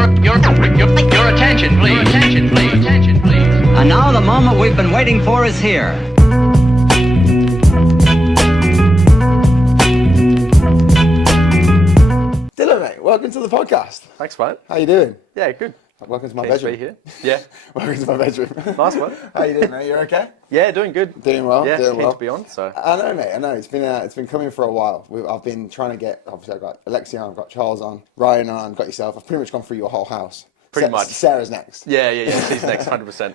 Your attention, please. Attention, please. And now the moment we've been waiting for is here. Dylan, mate, welcome to the podcast. Thanks, mate. How you doing? Yeah, good. Welcome to my Keen to bedroom. be here. Yeah. Welcome to my bedroom. Nice one. How you doing, mate? You okay? Yeah, doing good. Doing well. Yeah, doing keen well. to be on. So I know, mate. I know. It's been coming for a while. I've been trying to get. Obviously, I've got Alexia on, I've got Charles on, Ryan on, got yourself. I've pretty much gone through your whole house. Pretty much. Sarah's next. yeah. She's next, 100%.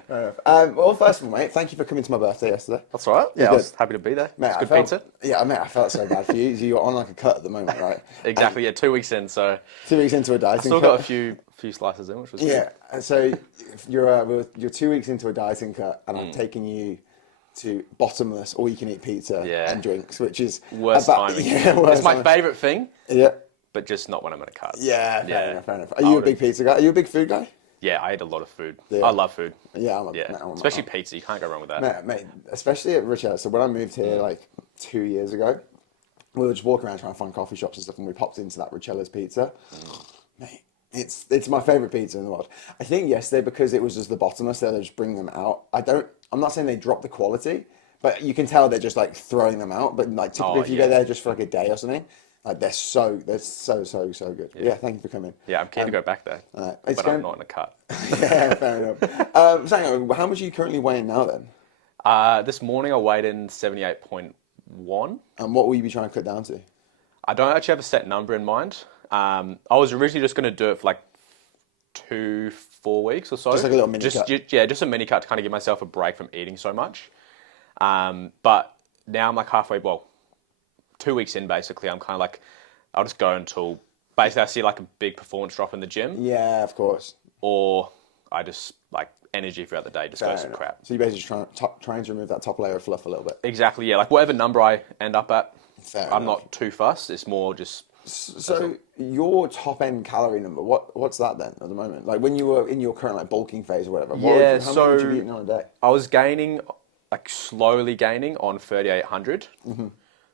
Well, first of all, mate, thank you for coming to my birthday yesterday. That's all right. Yeah, I was happy to be there. Mate, It's good I pizza. Yeah, mate, I felt so bad for you. You're on like a cut at the moment, right? Exactly. Yeah, 2 weeks in, so 2 weeks into a dieting. still got a few slices in, which was Yeah, good. and so you're 2 weeks into a dieting cut, and I'm taking you to bottomless, all-you-can-eat pizza and drinks, which is Worst timing. Yeah, worst It's my timing. favourite thing, Yeah, but just not when I'm going to cut. yeah, fair enough, fair enough. Are I you a would- big pizza guy? Are you a big food guy? Yeah, I eat a lot of food. Yeah. I love food. Yeah, Especially pizza. You can't go wrong with that. mate, especially at Richard. So when I moved here like 2 years ago, we were just walking around trying to find coffee shops and stuff, and we popped into that Richella's pizza. Mate, it's my favourite pizza in the world. I think yesterday, because it was just the bottomless, they're just bringing them out. I'm not saying they drop the quality, but you can tell they're just like throwing them out. But like typically, if you go there just for like a day or something, like they're so good. Yeah, thank you for coming. Yeah, I'm keen to go back there, but I'm not in a cut. Yeah, fair enough. So hang on, how much are you currently weighing now then? This morning I weighed in 78.1. And what will you be trying to cut down to? I don't actually have a set number in mind. I was originally just going to do it for like 2-4 weeks or so. Just like a little mini cut. Just a mini cut to kind of give myself a break from eating so much. But now I'm like halfway, 2 weeks in basically. I'm kind of like, I'll just go until basically I see like a big performance drop in the gym. Yeah, of course. Or I just like energy throughout the day just goes to crap. So you're basically just trying to remove that top layer of fluff a little bit. Exactly, yeah. Like whatever number I end up at, Fair I'm enough. not too fussed. It's more just... So your top end calorie number, what's that then at the moment? Like when you were in your current like bulking phase or whatever, how much would you be eating on a day? I was gaining, like slowly gaining on 3,800. Mm-hmm.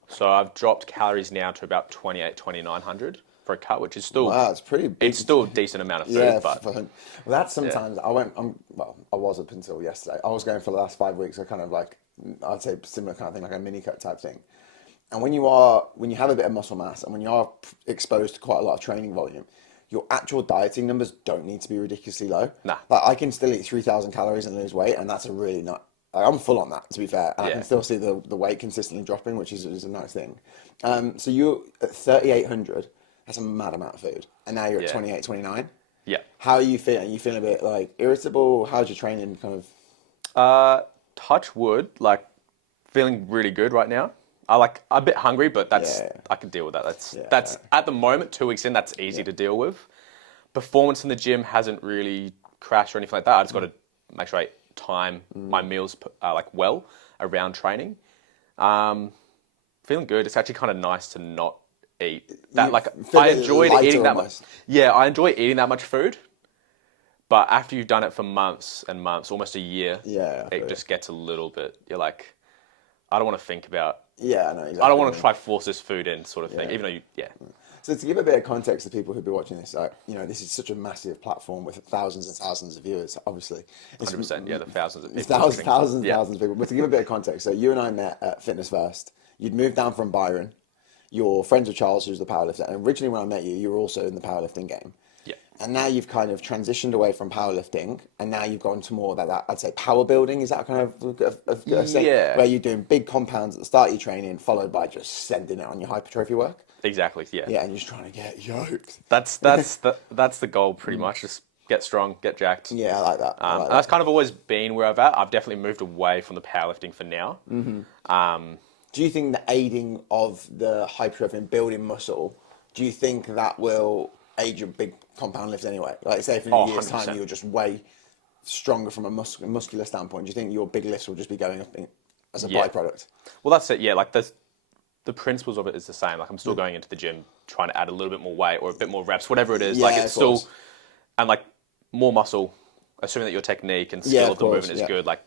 So I've dropped calories now to about 2,900 for a cut, which is still... Wow, it's pretty big. It's still a decent amount of food, Yeah, but... well, that's sometimes, I was up until yesterday. I was going for the last 5 weeks, I kind of like, I'd say similar kind of thing, like a mini cut type thing. And when you have a bit of muscle mass and when you are exposed to quite a lot of training volume, your actual dieting numbers don't need to be ridiculously low. Nah. Like I can still eat 3,000 calories and lose weight, and that's a really not. Like, I'm full on that, to be fair, and I can still see the weight consistently dropping, which is a nice thing. So you're at 3,800. That's a mad amount of food, and now you're at 28, 29. Yeah. How are you feeling? Are you feeling a bit like irritable? How's your training kind of? Touch wood, like feeling really good right now. I'm a bit hungry, but I can deal with that. That's at the moment, 2 weeks in, that's easy to deal with. Performance in the gym hasn't really crashed or anything like that. I just got to make sure I time my meals well around training. Feeling good. It's actually kind of nice to not eat that. I enjoyed eating that much. Yeah, I enjoy eating that much food. But after you've done it for months and months, almost a year, it just gets a little bit. You're like, I don't want to think about. Yeah, I know exactly. I don't want to try to force this food in, sort of thing. Even though So to give a bit of context to people who'll be watching this, this is such a massive platform with thousands and thousands of viewers, obviously. 100%, the thousands of people. Thousands of people. But to give a bit of context, so you and I met at Fitness First. You'd moved down from Byron. You're friends with Charles, who's the powerlifter. And originally when I met you, you were also in the powerlifting game. Yeah. And now you've kind of transitioned away from powerlifting, and now you've gone to more that I'd say power building. Is that kind of a thing? Yeah. Where you're doing big compounds at the start of your training, followed by just sending it on your hypertrophy work? Exactly, yeah. Yeah, and you're just trying to get yoked. That's the goal pretty much. Just get strong, get jacked. Yeah, I like that. And that's kind of always been where I've at. I've definitely moved away from the powerlifting for now. Mm-hmm. Do you think the aiding of the hypertrophy and building muscle, do you think that will aid your big compound lift anyway? Like say if in a year's 100%. time you're just way stronger from a muscular standpoint, do you think your big lifts will just be going up as a byproduct? Well, that's it, yeah. Like the principles of it is the same. Like I'm still going into the gym trying to add a little bit more weight or a bit more reps, whatever it is. Yeah, like it's still, course. and like more muscle, assuming that your technique and skill of the movement is good, like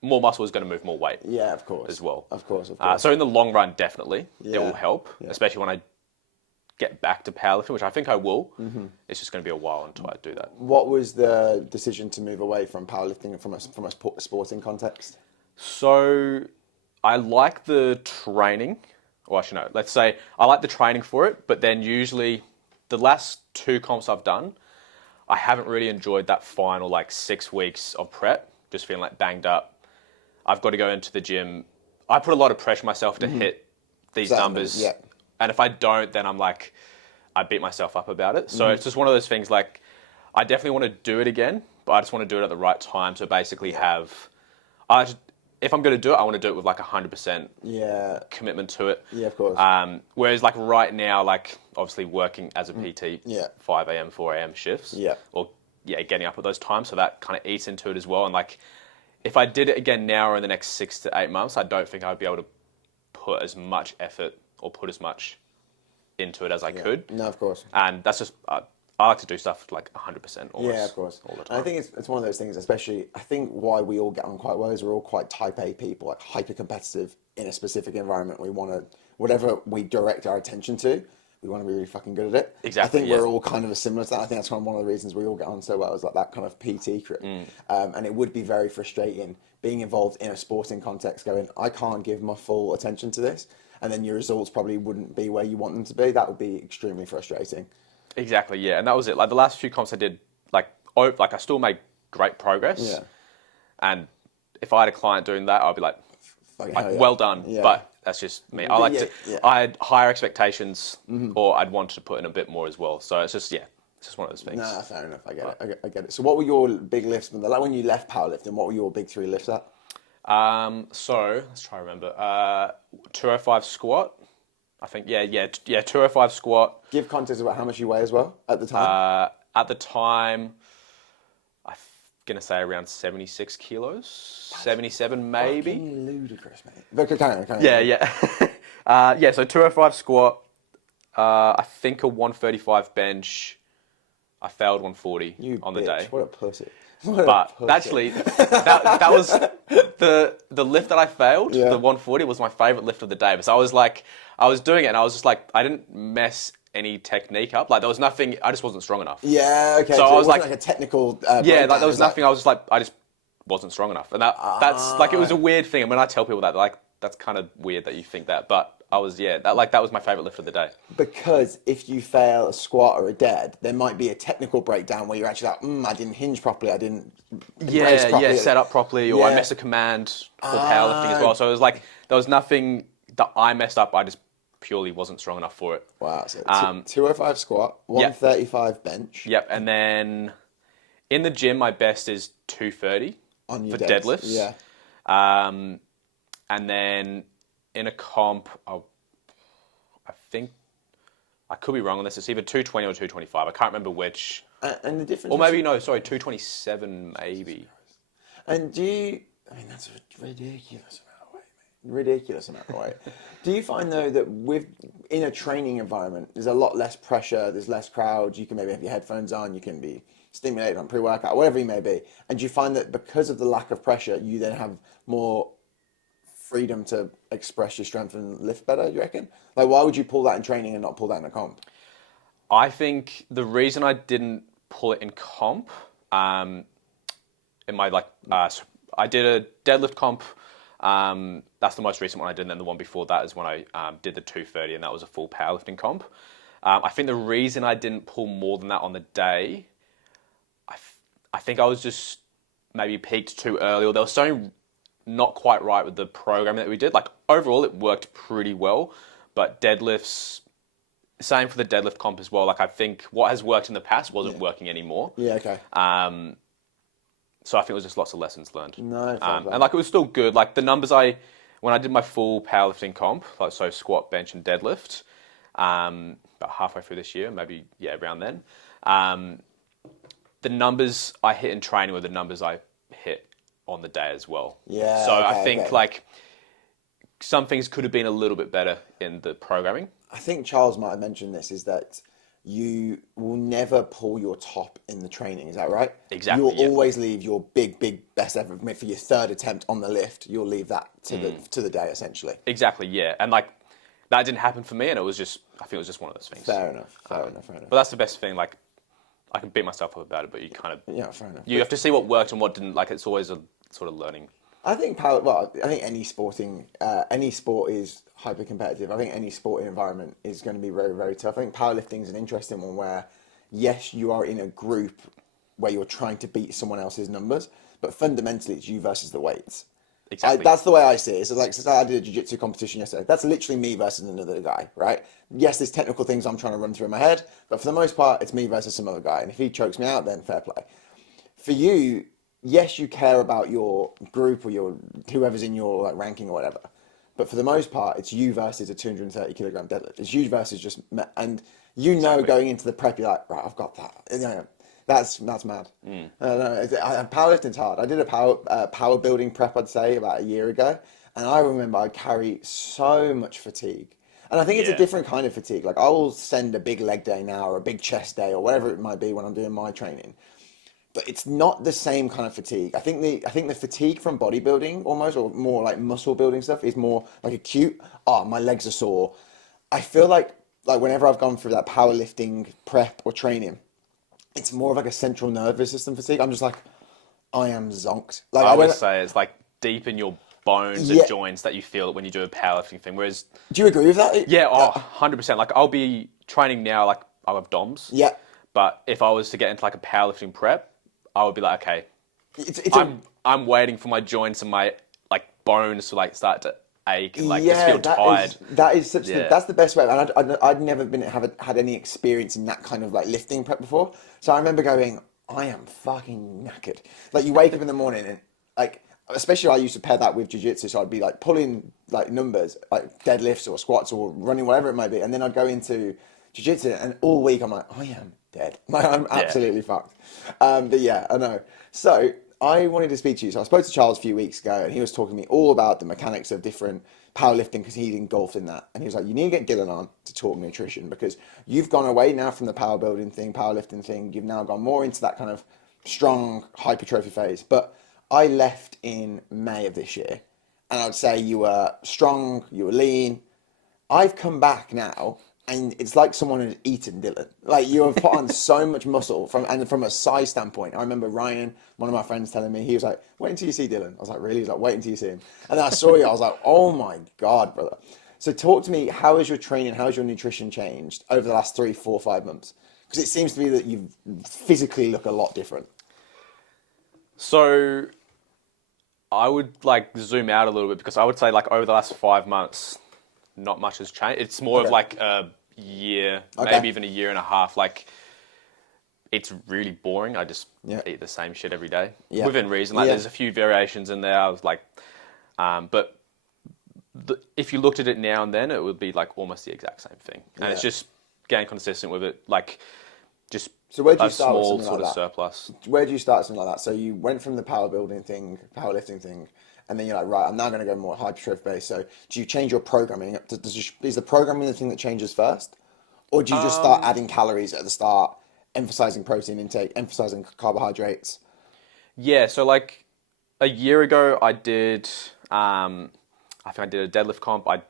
more muscle is going to move more weight. Yeah, of course. As well. Of course. So in the long run, definitely, it will help, especially when I get back to powerlifting, which I think I will. It's just going to be a while until I do that. What was the decision to move away from powerlifting and from a sporting context? So I like the training. Well, actually, no. Let's say I like the training for it, but then usually the last 2 comps I've done, I haven't really enjoyed that final 6 weeks of prep, just feeling banged up. I've got to go into the gym. I put a lot of pressure on myself to hit these numbers. Yeah. And if I don't, then I'm I beat myself up about it. So it's just one of those things I definitely want to do it again, but I just want to do it at the right time. So basically if I'm going to do it, I want to do it with 100% commitment to it. Yeah, of course. Whereas right now, obviously working as a PT, 5 a.m., 4 a.m. shifts. Yeah. Or getting up at those times. So that kind of eats into it as well. And if I did it again now or in the next 6 to 8 months, I don't think I'd be able to put as much effort or put as much into it as I could. No, of course. And that's just, I like to do stuff 100% always. Yeah, of course. All the time. And I think it's one of those things, especially, I think why we all get on quite well is we're all quite type A people, hyper competitive in a specific environment. We want to, whatever we direct our attention to, we want to be really fucking good at it. Exactly. I think we're all kind of similar to that. I think that's one of the reasons we all get on so well is that kind of PT crew. And it would be very frustrating being involved in a sporting context going, I can't give my full attention to this. And then your results probably wouldn't be where you want them to be. That would be extremely frustrating. Exactly, yeah. And that was it. The last few comps I did, I still made great progress. Yeah. And if I had a client doing that, I'd be well done. Yeah. But that's just me. I had higher expectations, or I'd want to put in a bit more as well. So it's just one of those things. No, fair enough. I get it. I get it. So what were your big lifts? When you left powerlifting, what were your big 3 lifts at? So let's try to remember. 205 squat. I think 205 squat. Give context about how much you weigh as well at the time. At the time, I'm gonna say around 76 kilos, 77 maybe. Fucking ludicrous, mate. But carry on. Yeah. So 205 squat. I think a 135 bench. I failed 140 on the day. What a pussy. Actually, that was the lift that I failed. Yeah. The 140 was my favorite lift of the day. Because I was doing it and I was just I didn't mess any technique up. There was nothing. I just wasn't strong enough. Yeah. Okay. So I was it wasn't a technical. there was nothing. I was just I just wasn't strong enough, and that's it was a weird thing. And when I tell people that, that's kind of weird that you think that, but. I was that was my favorite lift of the day. Because if you fail a squat or a dead, there might be a technical breakdown where you're actually I didn't hinge properly, I didn't brace properly. Set up properly, or I missed a command for powerlifting as well. So it was there was nothing that I messed up. I just purely wasn't strong enough for it. Wow. So 205 squat, 135 bench. Yep. And then in the gym, my best is 230 on your for deads. deadlifts. Yeah. And then in a comp, I think I could be wrong on this. It's either 220 or 225. I can't remember which. And the difference. Or maybe 227 maybe. And that's a ridiculous amount of weight, mate. Ridiculous amount of weight. Do you find though that in a training environment, there's a lot less pressure, there's less crowds, you can maybe have your headphones on, you can be stimulated on pre-workout, whatever you may be. And do you find that because of the lack of pressure, you then have more freedom to express your strength and lift better, do you reckon? Why would you pull that in training and not pull that in a comp? I think the reason I didn't pull it in comp, in my I did a deadlift comp. That's the most recent one I did, and then the one before that is when I did the 230, and that was a full powerlifting comp. I think the reason I didn't pull more than that on the day, I think I was just maybe peaked too early, or there was something not quite right with the program that we did. Overall, it worked pretty well, but deadlifts, same for the deadlift comp as well. I think what has worked in the past wasn't working anymore. Yeah, okay. So I think it was just lots of lessons learned. No, and it was still good. The numbers when I did my full powerlifting comp, so squat, bench, and deadlift, about halfway through this year, maybe around then, the numbers I hit in training were the numbers I hit on the day as well. Yeah. So I think some things could have been a little bit better in the programming. I think Charles might have mentioned this, is that you will never pull your top in the training. Is that right? Exactly. You'll always leave your big best ever for your third attempt on the lift. You'll leave that to the day essentially. Exactly. Yeah. And that didn't happen for me, and it was just I think it was just one of those things. Fair enough. Fair enough. But that's the best thing. Like, I can beat myself up about it, but you kind of fair enough. You have to see what worked and what didn't. Like, it's always a sort of learning. I think any sport is hyper competitive. I think any sporting environment is going to be very, very tough. I think powerlifting is an interesting one where, yes, you are in a group where you're trying to beat someone else's numbers, but fundamentally it's you versus the weights. Exactly. That's the way I see it. So like, I did a jiu-jitsu competition yesterday. That's literally me versus another guy, right? Yes, there's technical things I'm trying to run through in my head, but for the most part, it's me versus some other guy. And if he chokes me out, then fair play. For you, yes, you care about your group or your whoever's in your like ranking or whatever, but for the most part, it's you versus a 230 kilogram deadlift. It's you versus just, and you know, Exactly. Going into the prep, you're like, right, I've got that. You know, that's mad. Powerlifting's hard. I did a power building prep, I'd say, about a year ago, and I remember I carry so much fatigue. And I think it's a different kind of fatigue. Like, I will send a big leg day now or a big chest day or whatever it might be when I'm doing my training. But it's not the same kind of fatigue. I think the fatigue from bodybuilding almost, or more like muscle building stuff, is more like acute. Oh, my legs are sore. I feel like whenever I've gone through that powerlifting prep or training, it's more of like a central nervous system fatigue. I'm just like, I am zonked. Like I would say it's like deep in your bones and joints that you feel it when you do a powerlifting thing. Whereas, do you agree with that? Yeah, 100%. Like, I'll be training now, like, I'll have DOMs. Yeah. But if I was to get into like a powerlifting prep, I would be like, okay, I'm waiting for my joints and my like bones to like start to ache and like just feel tired. That's the best way. And I'd never had any experience in that kind of like lifting prep before. So I remember going, I am fucking knackered. Like, you wake up in the morning and like, especially I used to pair that with jiu-jitsu, so I'd be like pulling like numbers, like deadlifts or squats or running, whatever it might be, and then I'd go into jiu-jitsu and all week I'm like, I am dead. Like, I'm absolutely fucked. But yeah, I know. So I wanted to speak to you. So I spoke to Charles a few weeks ago, and he was talking to me all about the mechanics of different powerlifting because he's engulfed in that. And he was like, you need to get Dylan on to talk nutrition because you've gone away now from the powerlifting thing. You've now gone more into that kind of strong hypertrophy phase. But I left in May of this year, and I would say you were strong, you were lean. I've come back now, and it's like someone had eaten Dylan. Like, you have put on so much muscle from a size standpoint. I remember Ryan, one of my friends, telling me, he was like, wait until you see Dylan. I was like, really? He's like, wait until you see him. And then I saw you, I was like, oh my God, brother. So talk to me, how has your training, how has your nutrition changed over the last 3, 4, 5 months? Because it seems to me that you physically look a lot different. So I would like zoom out a little bit because I would say like over the last 5 months, not much has changed. It's more of like a year, maybe even a year and a half. Like, it's really boring. I just eat the same shit every day within reason. Like, there's a few variations in there. I was like, but if you looked at it now and then, it would be like almost the exact same thing. And it's just getting consistent with it. Like, just so where'd you a start small with sort like of surplus. Where do you start something like that? So you went from the powerlifting thing, and then you're like, right, I'm now going to go more hypertrophy based. So do you change your programming? Is the programming the thing that changes first? Or do you just start adding calories at the start, emphasizing protein intake, emphasizing carbohydrates? Yeah, so like a year ago, I did, I think I did a deadlift comp. I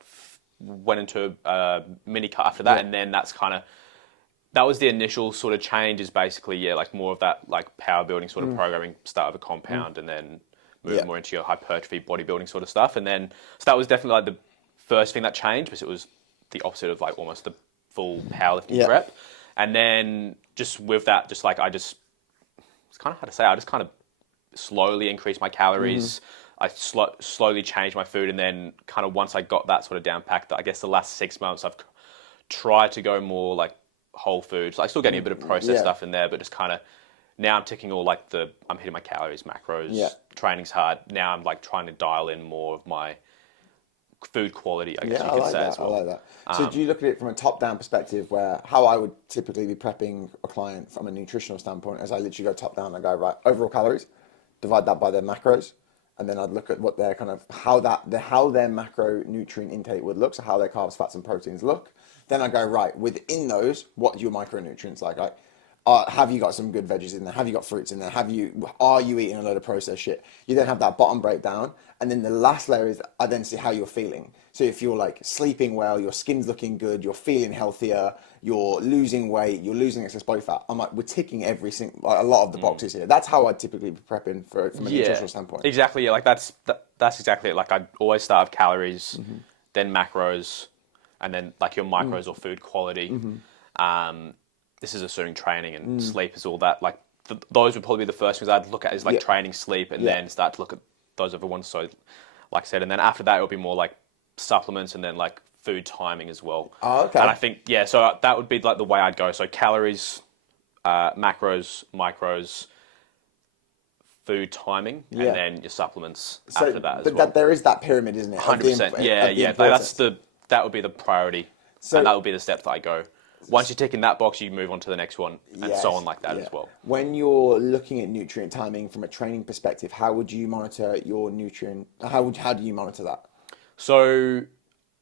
went into a mini cut after that, and then that was the initial sort of change, is basically, like more of that like power building sort of programming, start with a compound and then move more into your hypertrophy bodybuilding sort of stuff. And then, so that was definitely like the first thing that changed, because it was the opposite of like almost the full powerlifting prep. And then just with that, just like it's kind of hard to say, I just kind of slowly increased my calories. I slowly changed my food. And then kind of once I got that sort of down packed, I guess the last 6 months I've tried to go more like whole foods. Like, still getting a bit of processed stuff in there, but just kind of, now I'm ticking all like I'm hitting my calories, macros, training's hard. Now I'm like trying to dial in more of my food quality, I guess you could say as well. I like that. So do you look at it from a top-down perspective, where how I would typically be prepping a client from a nutritional standpoint, as I literally go top-down and go, right, overall calories, divide that by their macros, and then I'd look at what their kind of, how their macronutrient intake would look, so how their carbs, fats, and proteins look. Then I go, right, within those, what are your micronutrients like? have you got some good veggies in there? Have you got fruits in there? Are you eating a load of processed shit? You then have that bottom breakdown, and then the last layer is I then see how you're feeling. So if you're like sleeping well, your skin's looking good, you're feeling healthier, you're losing weight, you're losing excess body fat. I'm like, we're ticking a lot of the boxes here. That's how I'd typically be prepping from a nutritional standpoint. Exactly. Yeah, like that's exactly it. Like I'd always start with calories, then macros, and then like your micros or food quality. This is assuming training and sleep is all that. Like those would probably be the first things I'd look at is like training, sleep, and then start to look at those other ones. So, like I said, and then after that, it would be more like supplements and then like food timing as well. Oh, okay. And I think, so that would be like the way I'd go. So calories, macros, micros, food timing, and then your supplements after that as well. But there is that pyramid, isn't it? 100%. Yeah. That would be the priority. And that would be the step that I go. Once you tick in that box, you move on to the next one, and so on like that as well. When you're looking at nutrient timing from a training perspective, how would you monitor your nutrient? How do you monitor that? So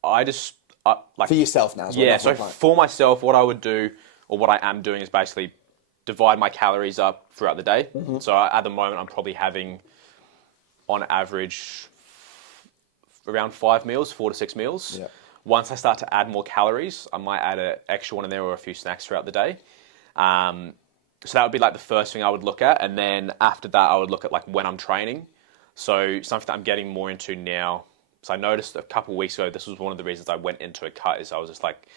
I just like for yourself now. So for myself, what I would do, or what I am doing, is basically divide my calories up throughout the day. So at the moment, I'm probably having, on average, around 4 to 6 meals. Yeah. Once I start to add more calories, I might add an extra one in there or a few snacks throughout the day. So that would be like the first thing I would look at. And then after that, I would look at like when I'm training. So something that I'm getting more into now. So I noticed a couple of weeks ago, this was one of the reasons I went into a cut, is I was just like,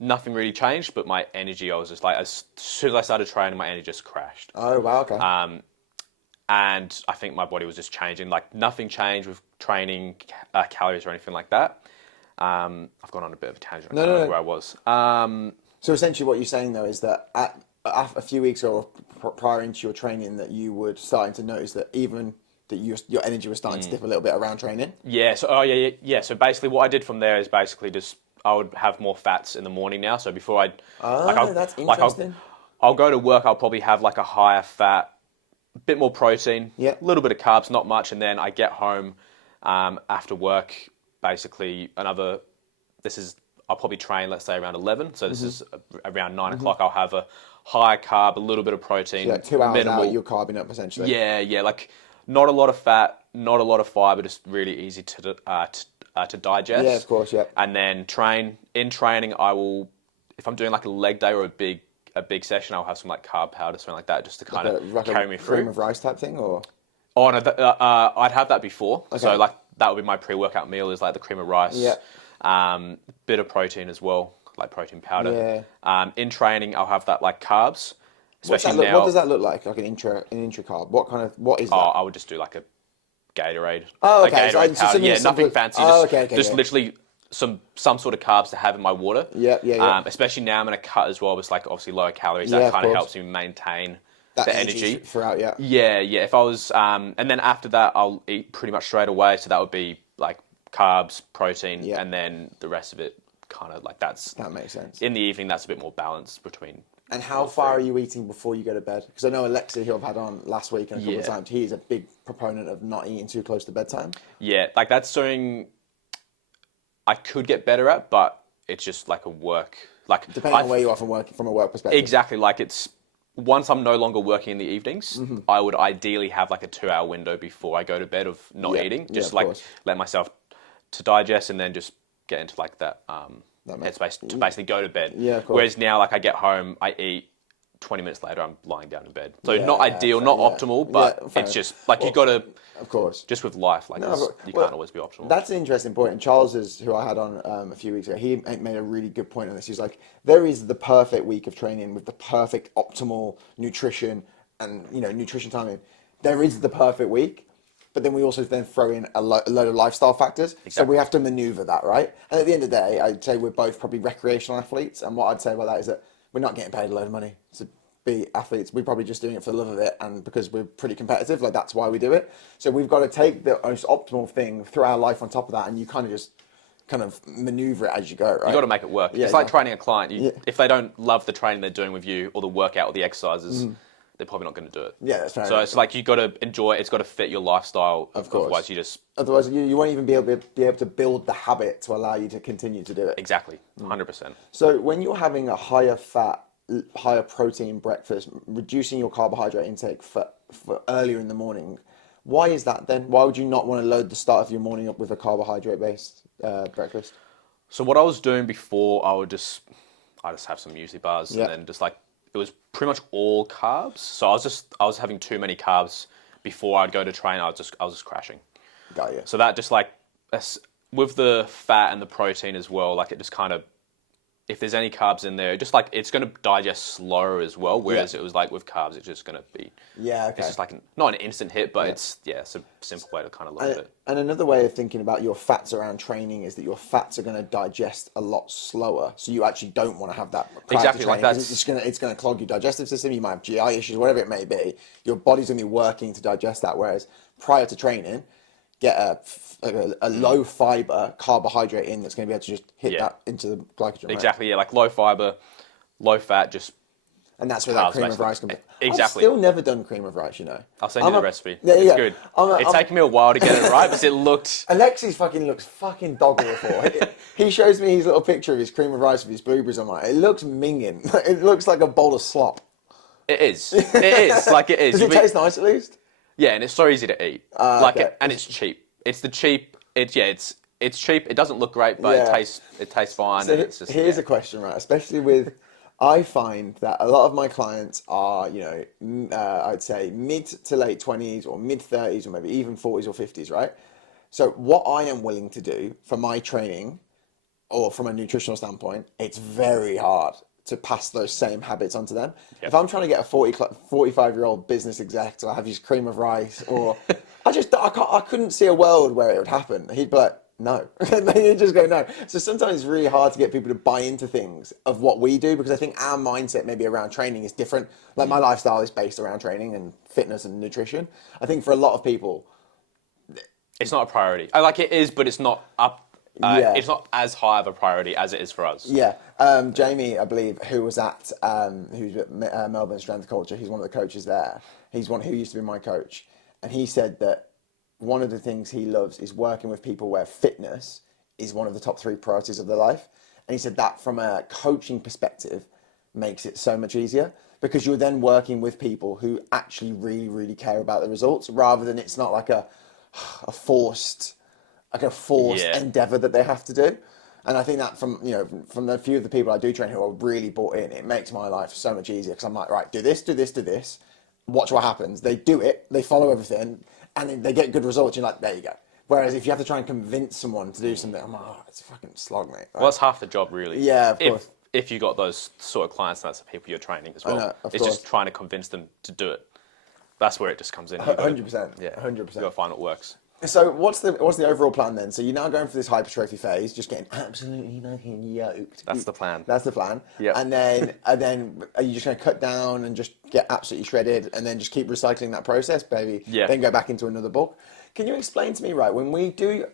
nothing really changed, but my energy, I was just like, as soon as I started training, my energy just crashed. Oh, wow, okay. And I think my body was just changing. Like nothing changed with training, calories or anything like that. I've gone on a bit of a tangent. I can't remember where I was. So essentially what you're saying though is that a few weeks or prior into your training that you would starting to notice that even that your energy was starting to dip a little bit around training? Yeah. So, So basically what I did from there is basically just, I would have more fats in the morning now. So before that's interesting. I'll go to work, I'll probably have like a higher fat, a bit more protein, a little bit of carbs, not much. And then I get home after work, basically I'll probably train, let's say around 11. So this is around 9 o'clock. I'll have a high carb, a little bit of protein. So 2 hours minimal. out, you're carbing up essentially. Yeah. Like not a lot of fat, not a lot of fiber, just really easy to digest. Yeah, of course, yeah. And then in training, I will, if I'm doing like a leg day or a big session, I'll have some like carb powder, something like that, just to kind of carry me through. Cream of rice type thing, or? Oh no, I'd have that before. Okay. So like that would be my pre-workout meal, is like the cream of rice. Yeah. Bit of protein as well, like protein powder. Yeah. In training, I'll have that like carbs. Especially now. What does that look like? Like an intra carb? What is that? I would just do like a Gatorade. Oh, okay. A Gatorade powder. Yeah, nothing fancy. Just yeah. literally some sort of carbs to have in my water. Yeah. Especially now I'm going to cut as well. It's like obviously lower calories. That kind of helps me maintain that the energy throughout. Yeah. Yeah. If I was, and then after that, I'll eat pretty much straight away. So that would be like carbs, protein, and then the rest of it kind of like that makes sense. In the evening, that's a bit more balanced between. And how far are you eating before you go to bed? Because I know Alexia, who I've had on last week and a couple of times, he's a big proponent of not eating too close to bedtime. Yeah, like that's something I could get better at, but it's just like a work. Like depending on where you are from a work perspective. Exactly. Like it's once I'm no longer working in the evenings, I would ideally have like a 2-hour window before I go to bed of not eating, just like let myself to digest and then just get into like that headspace to basically go to bed. Yeah, of course. Whereas now, like I get home, I eat. 20 minutes later, I'm lying down in bed. So not ideal, not optimal, but it's just like you got to. Of course. Just with life, like you can't always be optimal. That's an interesting point. And Charles, who I had on a few weeks ago, he made a really good point on this. He's like, there is the perfect week of training with the perfect optimal nutrition and nutrition timing. There is the perfect week. But then we also then throw in a load of lifestyle factors. Exactly. So we have to maneuver that, right? And at the end of the day, I'd say we're both probably recreational athletes. And what I'd say about that is that we're not getting paid a load of money to be athletes. We're probably just doing it for the love of it and because we're pretty competitive. Like that's why we do it. So we've got to take the most optimal thing through our life on top of that, and you kind of maneuver it as you go, right? You got to make it work. Yeah, it's like training a client. If they don't love the training they're doing with you or the workout or the exercises, they're probably not going to do it. Yeah, that's fair. So it's like you got to enjoy it. It's got to fit your lifestyle. Of course. Otherwise, you won't even be able to build the habit to allow you to continue to do it. Exactly, 100%. So when you're having a higher fat higher protein breakfast, reducing your carbohydrate intake for earlier in the morning. Why is that then? Why would you not want to load the start of your morning up with a carbohydrate-based breakfast? So what I was doing before, I just have some muesli bars, Yeah. and then just like it was pretty much all carbs. So I was having too many carbs before I'd go to train. I was just crashing. Got you. So that just like with the fat and the protein as well, like it just kind of, if there's any carbs in there, just like it's going to digest slower as well. Whereas it was like with carbs, it's just going to be. Yeah, okay. It's just like not an instant hit, but it's a simple way to kind of look at it. And another way of thinking about your fats around training is that your fats are going to digest a lot slower. So you actually don't want to have that prior Exactly, to like training, 'cause that's- it's going to clog your digestive system. You might have GI issues, whatever it may be. Your body's going to be working to digest that. Whereas prior to training, get a low fiber carbohydrate in that's going to be able to just hit that into the glycogen. Exactly, yeah, like low fiber, low fat, just. And that's where that Carbs, cream of basically. rice comes in. Exactly. I've still never done cream of rice, you know. I'll send you the recipe. Yeah, it's yeah. good. It's taken me a while to get it right, but it looked. Alexis looks fucking dog awful. He shows me his little picture of his cream of rice with his blueberries. I'm like, it looks minging. It looks like a bowl of slop. It is. It is. Like it is. Does it taste nice at least? Yeah, and it's so easy to eat. Okay. And it's cheap. It's the cheap. It's cheap. It doesn't look great, but Yeah. it tastes fine. So And it's just, here's a question, right? Especially with, I find that a lot of my clients are, I'd say mid to late 20s or mid 30s or maybe even 40s or 50s, right? So what I am willing to do for my training or from a nutritional standpoint, it's very hard to pass those same habits onto them. Yep. If I'm trying to get a 45-year-old business exec to have his cream of rice, or I couldn't see a world where it would happen. He'd be like, no. He'd just go, no. So sometimes it's really hard to get people to buy into things of what we do, because I think our mindset maybe around training is different. Like my lifestyle is based around training and fitness and nutrition. I think for a lot of people, it's not a priority. Like it is, but it's not up. It's not as high of a priority as it is for us. Yeah. Jamie, I believe, who's at Melbourne Strength Culture, he's one of the coaches there. He's one who used to be my coach. And he said that one of the things he loves is working with people where fitness is one of the top 3 priorities of their life. And he said that from a coaching perspective makes it so much easier, because you're then working with people who actually really, really care about the results, rather than it's not like a forced endeavor that they have to do. And I think that from the few of the people I do train who are really bought in, it makes my life so much easier, because I'm like, right, do this, do this, do this, watch what happens. They do it, they follow everything, and then they get good results. You're like, there you go. Whereas if you have to try and convince someone to do something, I'm like, oh, it's a fucking slog, mate. Well, that's half the job, really. Yeah, of course. If you got those sort of clients, that's the people you're training as well. I know, of it's course. just trying to convince them to do it. That's where it just comes in. 100%. Yeah, 100%. You got to find what works. So what's the overall plan then? So you're now going for this hypertrophy phase, just getting absolutely fucking yoked. That's the plan. That's the plan. Yeah. And then are you just going to cut down and just get absolutely shredded, and then just keep recycling that process, baby? Yeah. Then go back into another bulk. Can you explain to me, right, when you do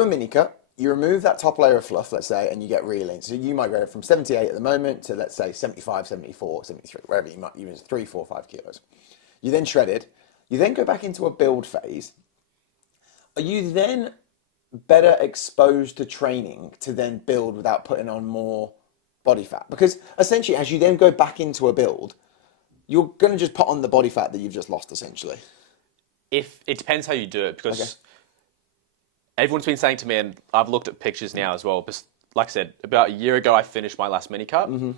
a mini cut, you remove that top layer of fluff, let's say, and you get really lean. So you might go from 78 at the moment to, let's say, 75, 74, 73, wherever you might use 3, 4, 5 kilos. You then shredded. You then go back into a build phase. Are you then better exposed to training to then build without putting on more body fat? Because essentially, as you then go back into a build, you're going to just put on the body fat that you've just lost, essentially. If it depends how you do it, because everyone's been saying to me, and I've looked at pictures now as well, but like I said, about a year ago, I finished my last mini cut. Mm-hmm.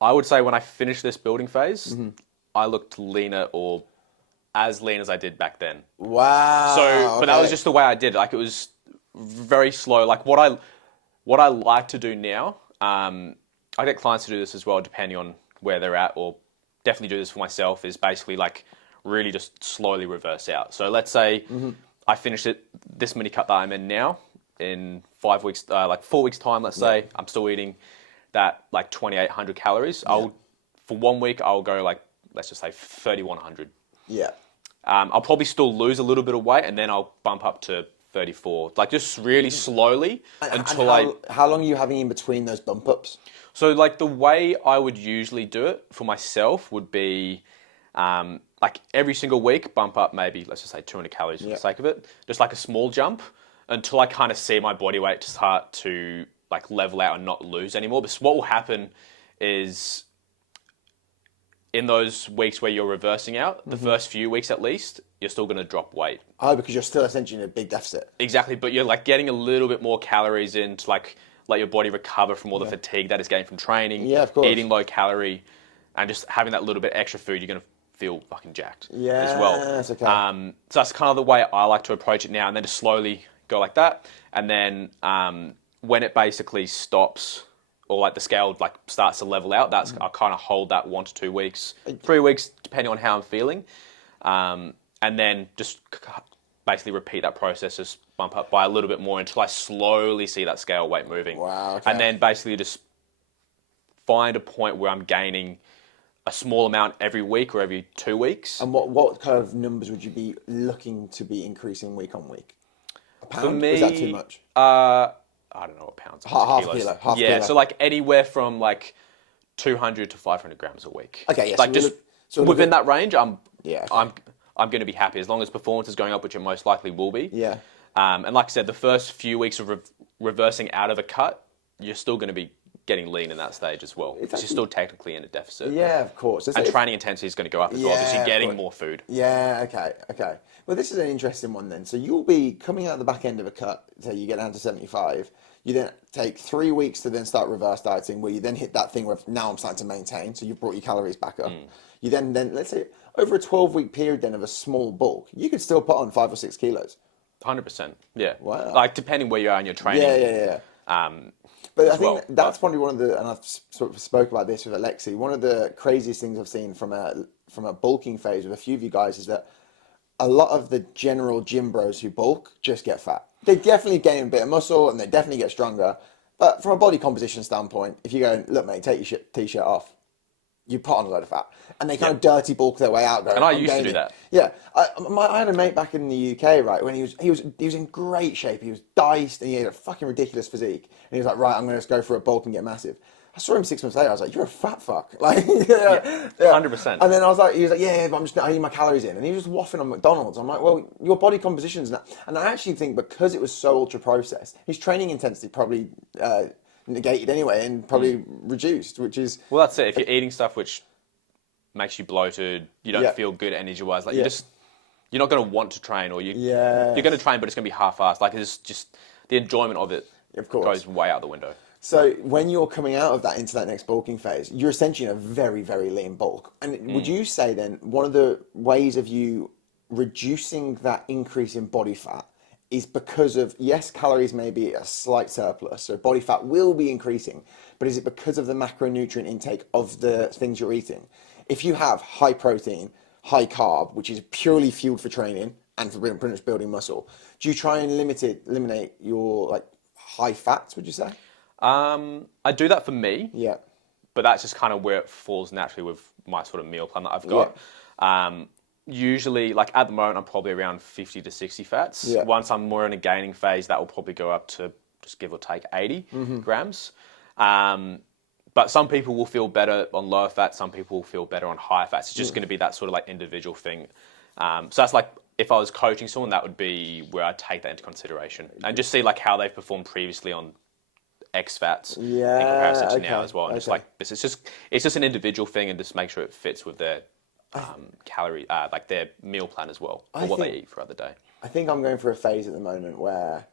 I would say when I finished this building phase, I looked leaner, or as lean as I did back then. Wow. So, but that was just the way I did it. Like, it was very slow. Like what I like to do now, I get clients to do this as well, depending on where they're at, or definitely do this for myself, is basically like really just slowly reverse out. So let's say I finished this mini cut that I'm in now in 5 weeks, like 4 weeks time, let's say, I'm still eating that like 2,800 calories. For 1 week, I'll go like, let's just say 3,100. Yeah. I'll probably still lose a little bit of weight, and then I'll bump up to 34. Like just really slowly until How long are you having in between those bump ups? So like the way I would usually do it for myself would be like every single week bump up maybe, let's just say 200 calories for the sake of it. Just like a small jump until I kind of see my body weight start to like level out and not lose anymore. Because what will happen is in those weeks where you're reversing out, the first few weeks at least, you're still going to drop weight. Oh, because you're still essentially in a big deficit. Exactly, but you're like getting a little bit more calories in to like let your body recover from all the fatigue that is getting from training. Yeah, of course. Eating low calorie, and just having that little bit extra food, you're going to feel fucking jacked as well. Yes, okay. So that's kind of the way I like to approach it now, and then just slowly go like that, and then when it basically stops, or like the scale like starts to level out, that's I kind of hold that 1 to 2 weeks, 3 weeks, depending on how I'm feeling, and then just basically repeat that process, just bump up by a little bit more until I slowly see that scale weight moving. Wow. Okay. And then basically just find a point where I'm gaining a small amount every week or every 2 weeks. And what kind of numbers would you be looking to be increasing week on week? A pound? For me, is that too much? I don't know what pounds. Half kilos. kilo. Half yeah, kilo. so like anywhere from like 200 to 500 grams a week. Okay, yeah. Like so within that range, I'm Yeah, okay. I'm going to be happy as long as performance is going up, which it most likely will be. Yeah. And like I said, the first few weeks of reversing out of a cut, you're still going to be getting lean in that stage as well. Because you're still technically in a deficit. Yeah, of course. And training intensity is going to go up as well because you're getting more food. Yeah, okay. Well, this is an interesting one then. So you'll be coming out the back end of a cut, so you get down to 75. You then take 3 weeks to then start reverse dieting, where you then hit that thing where now I'm starting to maintain, so you've brought your calories back up. You then, let's say, over a 12-week period then of a small bulk, you could still put on 5 or 6 kilos. 100%, yeah. Wow. Like, depending where you are in your training. Yeah. But I think that's probably one of the, and I've sort of spoke about this with Alexi, one of the craziest things I've seen from a bulking phase with a few of you guys is that a lot of the general gym bros who bulk just get fat. They definitely gain a bit of muscle and they definitely get stronger. But from a body composition standpoint, if you go, look, mate, take your t-shirt off, you put on a load of fat. And they kind of dirty bulk their way out. Going, and I used to do that. Yeah. I had a mate back in the UK, right, when he was in great shape. He was diced and he had a fucking ridiculous physique. And he was like, right, I'm going to just go for a bulk and get massive. I saw him 6 months later. I was like, "You're a fat fuck!" Like, 100%. And then he was like, "Yeah, but I need my calories in." And he was just waffling on McDonald's. I'm like, "Well, your body composition's not." And I actually think because it was so ultra processed, his training intensity probably negated anyway, and probably reduced. Which is that's it. If you're eating stuff which makes you bloated, you don't feel good energy-wise. Like you're not going to want to train, or you're going to train, but it's going to be half-assed. Like it's just the enjoyment of it. Of course. Goes way out the window. So when you're coming out of that into that next bulking phase, you're essentially in a very, very lean bulk. And would you say then one of the ways of you reducing that increase in body fat is because of, yes, calories may be a slight surplus, so body fat will be increasing, but is it because of the macronutrient intake of the things you're eating? If you have high protein, high carb, which is purely fueled for training and for pretty much building muscle, do you try and eliminate your like high fats, would you say? I do that for me. Yeah. But that's just kind of where it falls naturally with my sort of meal plan that I've got. Yeah. Usually, like at the moment, I'm probably around 50 to 60 fats. Yeah. Once I'm more in a gaining phase, that will probably go up to just give or take 80 grams. But some people will feel better on lower fat. Some people will feel better on higher fats. It's just going to be that sort of like individual thing. So that's like, if I was coaching someone, that would be where I'd take that into consideration and just see like how they've performed previously on X fats in comparison to now as well. And just like this, it's just an individual thing, and just make sure it fits with their calorie, like their meal plan as well, or what they eat throughout the day. I think I'm going through a phase at the moment where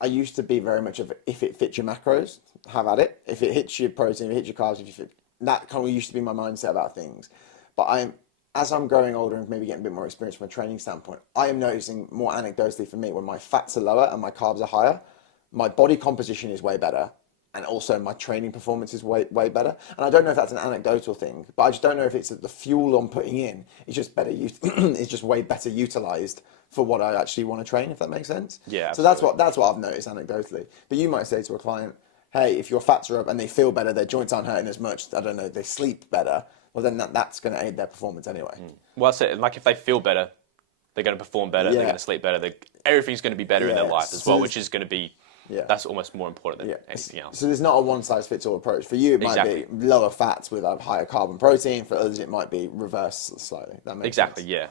I used to be very much of if it fits your macros, have at it. If it hits your protein, if it hits your carbs, that kind of used to be my mindset about things. But as I'm growing older and maybe getting a bit more experience from a training standpoint, I am noticing more anecdotally for me when my fats are lower and my carbs are higher, my body composition is way better, and also my training performance is way better. And I don't know if that's an anecdotal thing, but I just don't know if it's that the fuel I'm putting in is just better it's just way better utilized for what I actually want to train, if that makes sense. Yeah. Absolutely. So that's what I've noticed anecdotally. But you might say to a client, hey, if your fats are up and they feel better, their joints aren't hurting as much, I don't know, they sleep better, well then that's going to aid their performance anyway. Well, that's it. Like if they feel better, they're going to perform better, they're going to sleep better, everything's going to be better in their life as well, which is going to be, that's almost more important than anything else. So there's not a one-size-fits-all approach. For you, it might be lower fats with a higher carbon protein. For others, it might be reverse slightly. That makes sense. Yeah.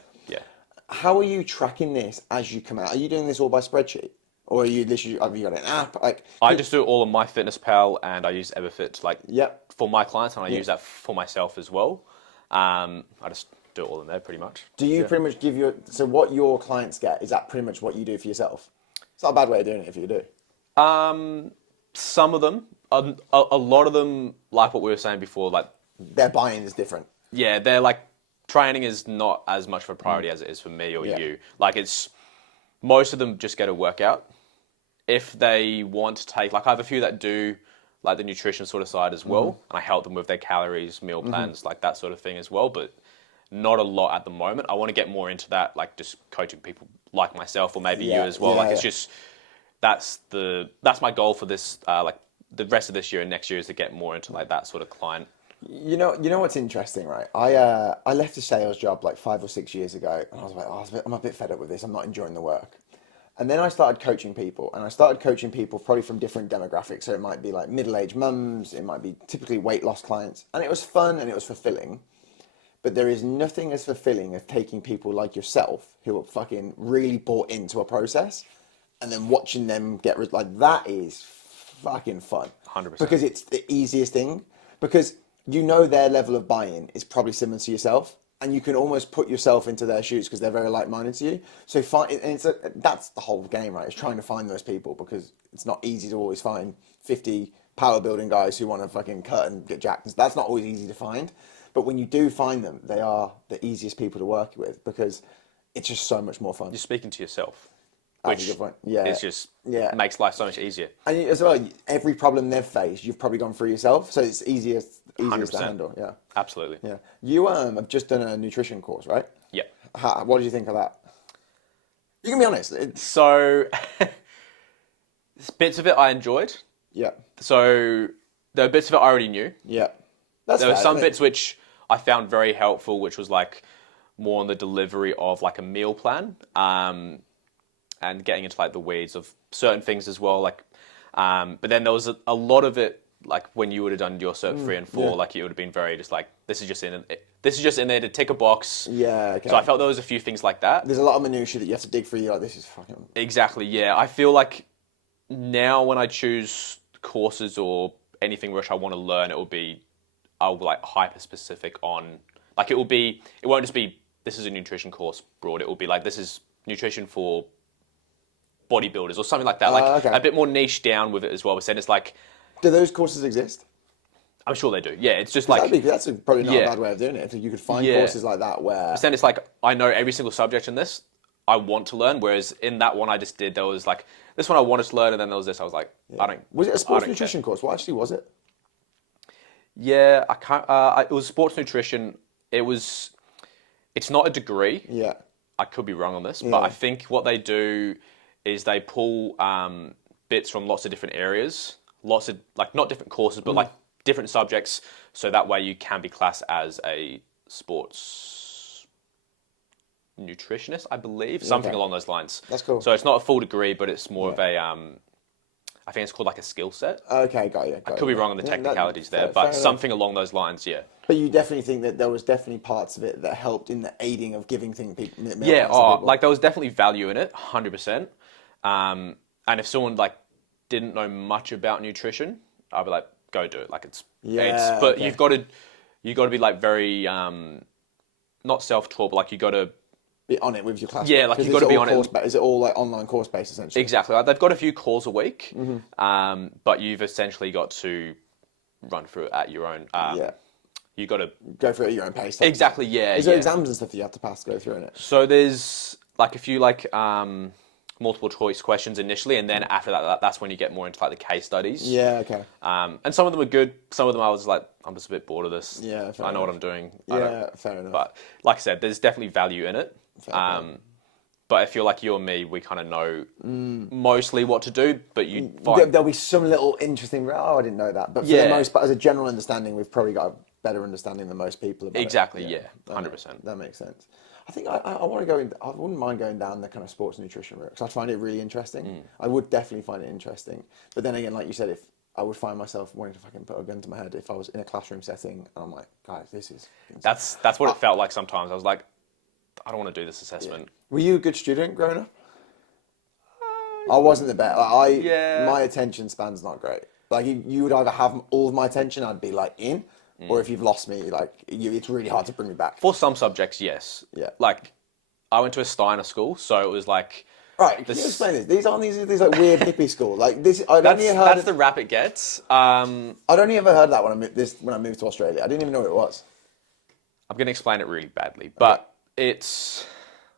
How are you tracking this as you come out? Are you doing this all by spreadsheet? Or you literally, have you got an app? Like, I just do all of my MyFitnessPal, and I use Everfit yep. for my clients, and I use that for myself as well. I just do it all in there pretty much. Do you pretty much so what your clients get, is that pretty much what you do for yourself? It's not a bad way of doing it if you do. Some of them, a lot of them, like what we were saying before, like Their buy-in is different. yeah, they're like training is not as much of a priority as it is for me or you. Like most of them just get a workout. If they want to take, like I have a few that do like the nutrition sort of side as well, and I help them with their calories, meal plans, like that sort of thing as well, but not a lot at the moment. I want to get more into that, like just coaching people like myself or maybe you as well. Like it's just, that's my goal for this, like the rest of this year and next year is to get more into like that sort of client. You know what's interesting, right? I left a sales job like 5 or 6 years ago, and I was like, I'm a bit fed up with this. I'm not enjoying the work. And then I started coaching people, and I started coaching people probably from different demographics. So it might be like middle-aged mums, it might be typically weight loss clients, and it was fun and it was fulfilling. But there is nothing as fulfilling as taking people like yourself who are fucking really bought into a process, and then watching them get like that is fucking fun. 100%. Because it's the easiest thing. Because you know their level of buy-in is probably similar to yourself, and you can almost put yourself into their shoes because they're very like-minded to you. So that's the whole game, right? It's trying to find those people, because it's not easy to always find 50 power building guys who want to fucking cut and get jacked. That's not always easy to find. But when you do find them, they are the easiest people to work with because it's just so much more fun. You're speaking to yourself, That's which a good point. Yeah. is just makes life so much easier. And as well, every problem they've faced, you've probably gone through yourself, so it's easiest 100%. to handle. Yeah, Absolutely. yeah. You have just done a nutrition course, right? Yeah. What did you think of that? You can be honest. So, bits of it I enjoyed. Yeah. So, there were bits of it I already knew. Yeah. There were some bits which I found very helpful, which was like more on the delivery of like a meal plan, and getting into like the weeds of certain things as well. Like, but then there was a lot of it, like when you would have done your cert 3 and 4, like it would have been very just like, this is just in there to tick a box. Yeah, okay. So I felt there was a few things like that. There's a lot of minutiae that you have to dig through. You're like, this is fucking... Exactly, yeah. I feel like now when I choose courses or anything which I want to learn, I'll be like hyper specific on, like it won't just be, this is a nutrition course broad. It will be like, this is nutrition for bodybuilders or something like that. Like a bit more niche down with it as well. But then it's like... Do those courses exist? I'm sure they do. Yeah, it's just like... That's probably not a bad way of doing it. If you could find courses like that where... But then it's like, I know every single subject in this I want to learn, whereas in that one I just did, there was like, this one I wanted to learn, and then there was this, I was like, I don't... Was it a sports nutrition course? What actually was it? Yeah, I can't... it was sports nutrition. It's not a degree. Yeah. I could be wrong on this, but I think what they do is they pull bits from lots of different areas, lots of, like, not different courses, but like different subjects, so that way you can be classed as a sports nutritionist, I believe, something along those lines. That's cool. So it's not a full degree, but it's more of a, I think it's called like a skill set. Okay, got you. I could be wrong on the technicalities there, but something along those lines, yeah. But you definitely think that there was definitely parts of it that helped in the aiding of giving people... Yeah, like there was definitely value in it, 100%. And if someone like didn't know much about nutrition, I'd be like, go do it. Like but you've got to be like very, not self-taught, but like you got to be on it with your class. Yeah, like you've got to be on it. Is it all like online course based essentially? Exactly. Like, they've got a few calls a week, but you've essentially got to run through it at your own. You got to go through it at your own pace. Exactly. Yeah. Is there exams and stuff that you have to pass to go through in it? So there's like a few like multiple choice questions initially, and then after that's when you get more into like the case studies. Yeah. Okay. And some of them are good. Some of them I was like, I'm just a bit bored of this. Yeah. I know what I'm doing. Yeah. Fair enough. But like I said, there's definitely value in it. But I feel like you and me, we kind of know mostly what to do, but you find... There'll be some little interesting, I didn't know that. But for the most part, as a general understanding, we've probably got a better understanding than most people about Exactly, it. 100%. That makes sense. I think I want to go in, I wouldn't mind going down the kind of sports nutrition route, because I find it really interesting. I would definitely find it interesting. But then again, like you said, if I would find myself wanting to fucking put a gun to my head if I was in a classroom setting, and I'm like, guys, this is... That's what it felt like sometimes. I was like, I don't want to do this assessment. Were you a good student growing up? I wasn't the best. Like, Yeah. my attention span's not great. Like you would either have all of my attention, I'd be like in, or if you've lost me, like it's really hard to bring me back. For some subjects, yes. Yeah. Like, I went to a Steiner school, so it was like... Right, can you explain this? These aren't these like weird hippie school. Like this, That's the rap it gets. I'd only ever heard of that when I moved to Australia. I didn't even know what it was. I'm going to explain it really badly, but it's...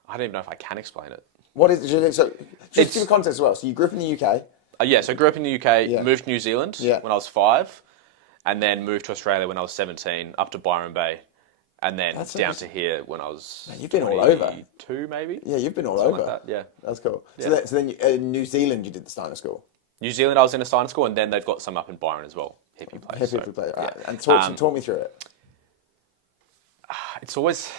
I don't even know if I can explain it. What is it? So just give me context as well. So you grew up in the UK. Yeah, so I grew up in the UK, Yeah. moved to New Zealand Yeah. when I was 5, and then moved to Australia when I was 17, up to Byron Bay, and then That's down awesome. to here when I was Man, you've been all over. 22 maybe? Yeah, you've been all Something over. like that, yeah. That's cool. Yeah. So then in New Zealand, you did the Steiner School. New Zealand, I was in a Steiner school, and then they've got some up in Byron as well, hippie place. Hippie play. Right. yeah. And talk me through it. It's always...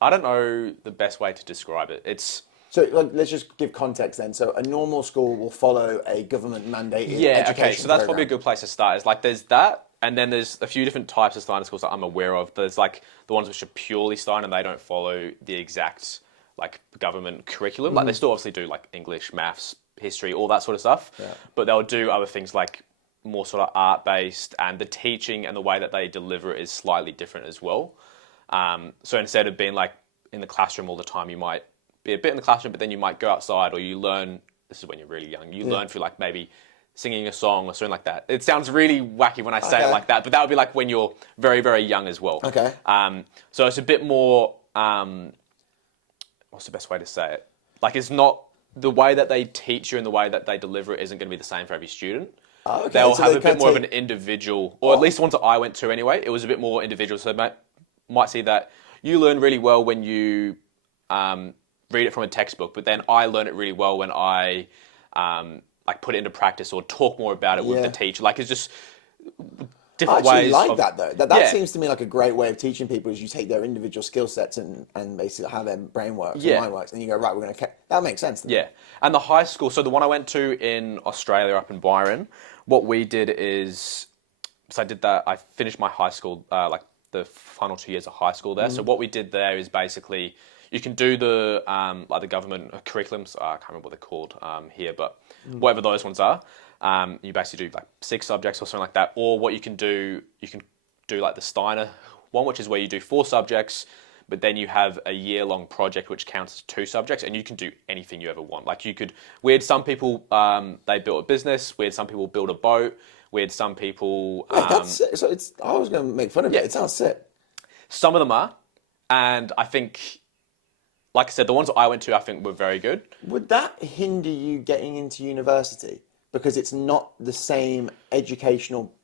I don't know the best way to describe it. It's... So let's just give context then. So a normal school will follow a government mandated Yeah, education okay, so that's program. probably a good place to start. It's like there's that, and then there's a few different types of Steiner schools that I'm aware of. There's like the ones which are purely Steiner and they don't follow the exact like government curriculum. Like they still obviously do like English, maths, history, all that sort of stuff. Yeah. But they'll do other things like more sort of art based, and the teaching and the way that they deliver it is slightly different as well. So instead of being like in the classroom all the time, you might be a bit in the classroom, but then you might go outside or you learn. This is when you're really young. You learn through like maybe singing a song or something like that. It sounds really wacky when I say it like that, but that would be like when you're very, very young as well. Okay. So it's a bit more, what's the best way to say it? Like it's not, the way that they teach you and the way that they deliver it isn't going to be the same for every student. Okay. They'll So have they a bit can't more of take- an individual, or at least the ones that I went to anyway, it was a bit more individual. So they might see that you learn really well when you read it from a textbook, but then I learn it really well when I like put it into practice or talk more about it with the teacher. Like it's just I different actually ways. like that though. That Yeah. seems to me like a great way of teaching people is you take their individual skill sets and basically how their brain works and Yeah. mind works, and you go, right, we're going to... That makes sense to me. Yeah, and the high school, so the one I went to in Australia up in Byron, what we did is, so I did that, I finished my high school, like the final 2 years of high school there. So what we did there is basically, you can do the, like the government curriculums, I can't remember what they're called here, but whatever those ones are, you basically do like 6 subjects or something like that. Or what you can do like the Steiner one, which is where you do 4 subjects, but then you have a year-long project which counts as 2 subjects, and you can do anything you ever want. Like we had some people, they built a business, we had some people build a boat, we had some people... Wait, that's sick. So I was going to make fun of it. It sounds sick. Some of them are, and I think, like I said, the ones that I went to, I think were very good. Would that hinder you getting into university? Because it's not the same educational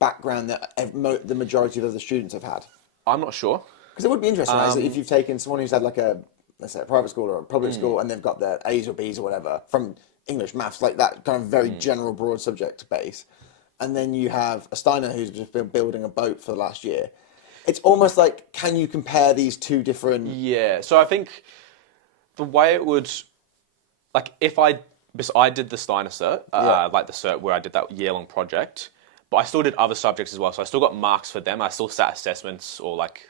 background that the majority of other students have had. I'm not sure. Because it would be interesting, right? So if you've taken someone who's had like let's say a private school or a public school, and they've got their A's or B's or whatever from English, maths, like that kind of very general, broad subject base, and then you have a Steiner who's just been building a boat for the last year. It's almost like, can you compare these two different... Yeah, so I think the way it would, like because I did the Steiner cert, like the cert where I did that year-long project, but I still did other subjects as well, so I still got marks for them. I still sat assessments or like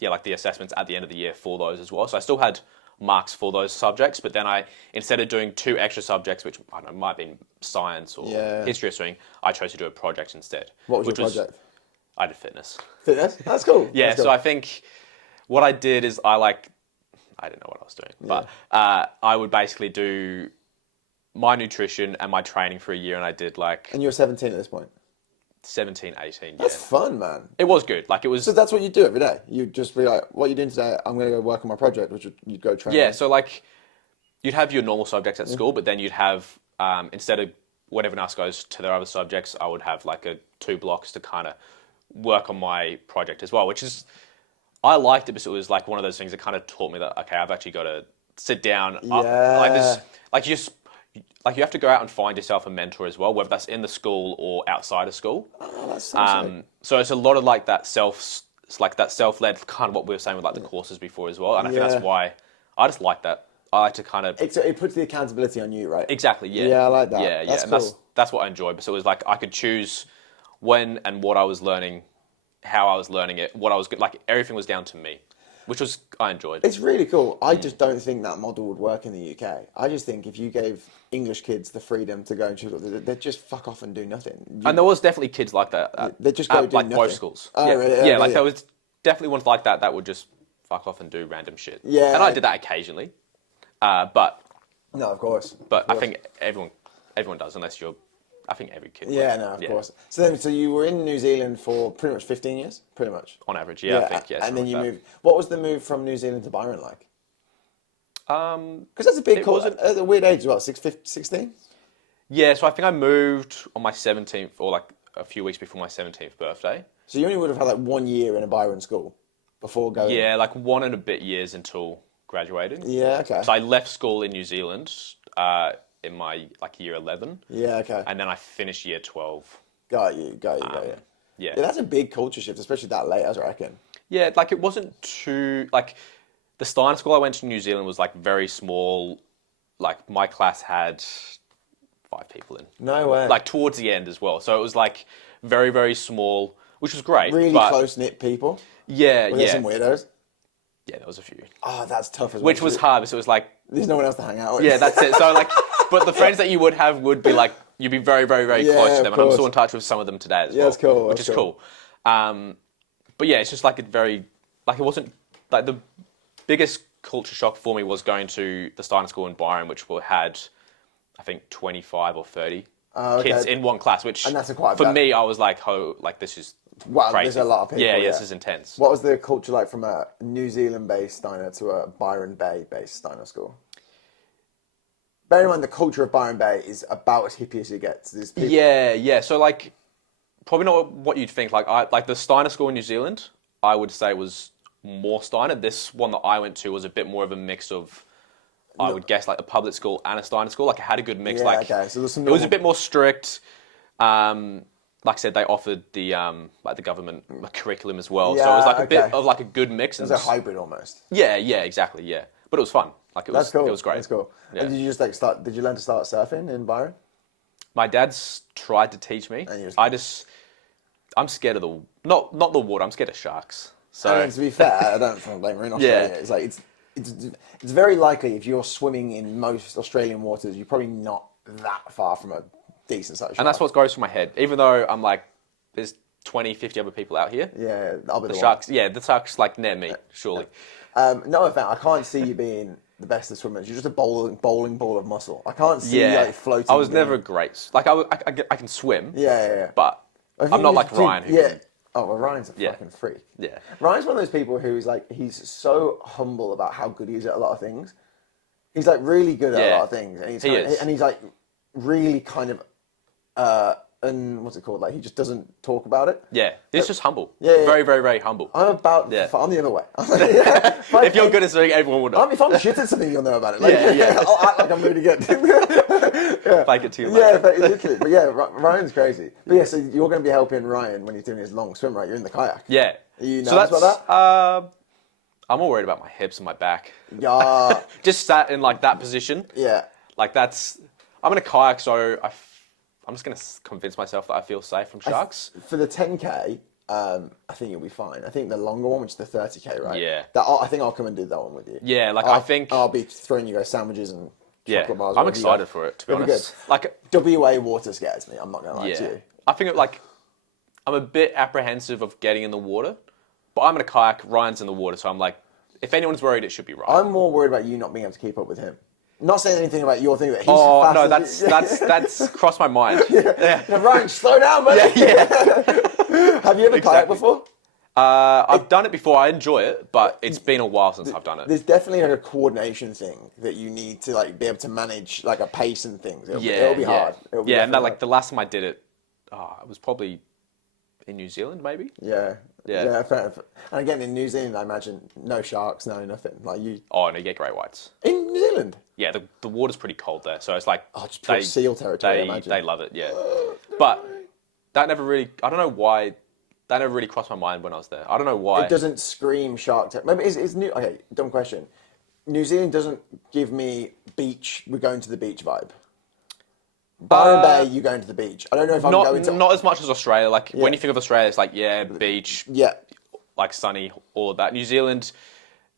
the assessments at the end of the year for those as well. So I still had marks for those subjects, but then instead of doing 2 extra subjects, which I don't know, might have been science or history or something, I chose to do a project instead. What was your project? I did fitness. Fitness? That's cool. Yeah, That's cool. so I think what I did is I didn't know what I was doing, but I would basically do my nutrition and my training for a year, and I did like... And you're 17 at this point? 17, 18, That's fun, man. It was good. Like it was... So that's what you do every day? You'd just be like, what are you doing today? I'm going to go work on my project, which you'd go train. Yeah, so like you'd have your normal subjects at school, but then you'd have, instead of when everyone else goes to their other subjects, I would have like 2 blocks to kind of work on my project as well, which is... I liked it because it was like one of those things that kind of taught me that, okay, I've actually got to sit down. Like you have to go out and find yourself a mentor as well, whether that's in the school or outside of school. Oh, that's so sick. So it's a lot of like that self-led kind of what we were saying with like the courses before as well. And I think that's why I just like that. I like to kind of... It puts the accountability on you, right? Exactly, yeah. Yeah, I like that. Yeah, That's and cool. that's what I enjoyed. So it was like I could choose when and what I was learning, how I was learning it, what I was... Like everything was down to me. which I enjoyed. It's really cool. I just don't think that model would work in the UK. I just think if you gave English kids the freedom to go and choose, they'd just fuck off and do nothing. And there was definitely kids like that. They just go do like nothing. both schools. Oh, yeah, really? yeah, like there was definitely ones like that would just fuck off and do random shit. Yeah. And I did that occasionally, but No, of course. I think everyone does, unless you're. I think every kid. Yeah, no, of course. So you were in New Zealand for pretty much 15 years, pretty much. On average, yeah, I think, yeah. And then you like moved. What was the move from New Zealand to Byron like? Because Because that's a big call. At a weird age as well, 16? Yeah, so I think I moved on my 17th, or like a few weeks before my 17th birthday. So you only would have had like 1 year in a Byron school before going. Yeah, like 1 and a bit years until graduating. Yeah, okay. So I left school in New Zealand in my like year 11. Yeah, okay. And then I finished year 12. Got you. Yeah. Yeah, that's a big culture shift, especially that late, I reckon. Yeah, like it wasn't too like the Steiner school I went to in New Zealand was like very small. Like my class had 5 people in. No way. Like towards the end as well. So it was like very, very small, which was great. Really close-knit people? Yeah, Were there some weirdos? Yeah, there was a few. Oh, that's tough as well. Which was hard, so it was like... There's no one else to hang out with. Yeah, that's it. So like, but the friends that you would have would be like, you'd be very, very, very close to them. And I'm still in touch with some of them today as well. Yeah, that's cool. Which is cool. But yeah, it's just like it wasn't, like the biggest culture shock for me was going to the Steiner School in Byron, which had, I think, 25 or 30 kids in one class, which and that's quite for me, I was like, oh, like this is crazy. There's a lot of people. Yeah, this is intense. What was the culture like from a New Zealand-based Steiner to a Byron Bay-based Steiner school? Bear in mind, the culture of Byron Bay is about as hippie as it gets. Yeah. So like, probably not what you'd think. Like the Steiner school in New Zealand, I would say was more Steiner. This one that I went to was a bit more of a mix of, I would guess, like a public school and a Steiner school. Like it had a good mix. Yeah, like okay. So it was a bit more strict. Like I said, they offered the like the government curriculum as well. Yeah, so it was like a bit okay. of like a good mix. It was a hybrid almost. Yeah, exactly. Yeah, but it was fun. Like it was. That's cool. It was great. That's cool. Yeah. And did you just like start? Did you learn to start surfing in Byron? My dad's tried to teach me. And I'm scared of not the water. I'm scared of sharks. So I mean, to be fair, I don't think we're in Australia. It's like it's very likely if you're swimming in most Australian waters, you're probably not that far from a decent sized shark. And that's what goes through my head. Even though I'm like, there's 20, 50 other people out here. Yeah, I'll be the one. sharks. Yeah, the sharks like near me, surely. No offense, I can't see you being the best of swimmers. You're just a bowling ball of muscle. I can't see you like floating. I was never great. Like I can swim. Yeah. But I'm not like Ryan. Oh, well, Ryan's a fucking freak. Yeah. Ryan's one of those people who's like, he's so humble about how good he is at a lot of things. He's like really good at a lot of things. And he's like really kind of, and what's it called? Like he just doesn't talk about it. Yeah. He's just humble. Yeah. Very, very, very humble. I'm the other way. If you're good at something, everyone will know. If I'm shit at something, you'll know about it. Like, Yeah. I'll act like I'm really good. Fake it too much. Yeah, literally. But yeah, Ryan's crazy. But yeah, so you're going to be helping Ryan when he's doing his long swim, right? You're in the kayak. Yeah. Are you nervous about that? I'm more worried about my hips and my back. Yeah. Just sat in like that position. Yeah. Like I'm in a kayak, so I'm just going to convince myself that I feel safe from sharks. For the 10K, I think you'll be fine. I think the longer one, which is the 30K, right? Yeah. I think I'll come and do that one with you. Yeah, like I think I'll be throwing you guys sandwiches and chocolate bars. I'm excited for it, to be honest. Like WA water scares me. I'm not going to lie to you. I think I'm a bit apprehensive of getting in the water, but I'm in a kayak, Ryan's in the water, so I'm like, if anyone's worried, it should be Ryan. I'm more worried about you not being able to keep up with him. Not saying anything about your thing, but he's that's crossed my mind. No, Ryan, slow down, man. Have you ever kayaked before? I've done it before. I enjoy it, but it's been a while since I've done it. There's definitely like a coordination thing that you need to like be able to manage, like a pace and things. It'll be hard. And like the last time I did it, it was probably in New Zealand, maybe. Yeah, fair enough. And again, in New Zealand, I imagine no sharks, no nothing. Like you. Oh no, you get great whites. In New Zealand. Yeah, the water's pretty cold there, so it's like just pure seal territory. I imagine. They love it, yeah. But that never really. I don't know why. That never really crossed my mind when I was there. I don't know why. It doesn't scream shark territory. Maybe it's new. Okay, dumb question. New Zealand doesn't give me beach. We're going to the beach vibe. Byron Bay, you going to the beach. I don't know if I'm going to. Not as much as Australia. Like when you think of Australia, it's like beach. Yeah. Like sunny, all of that. New Zealand,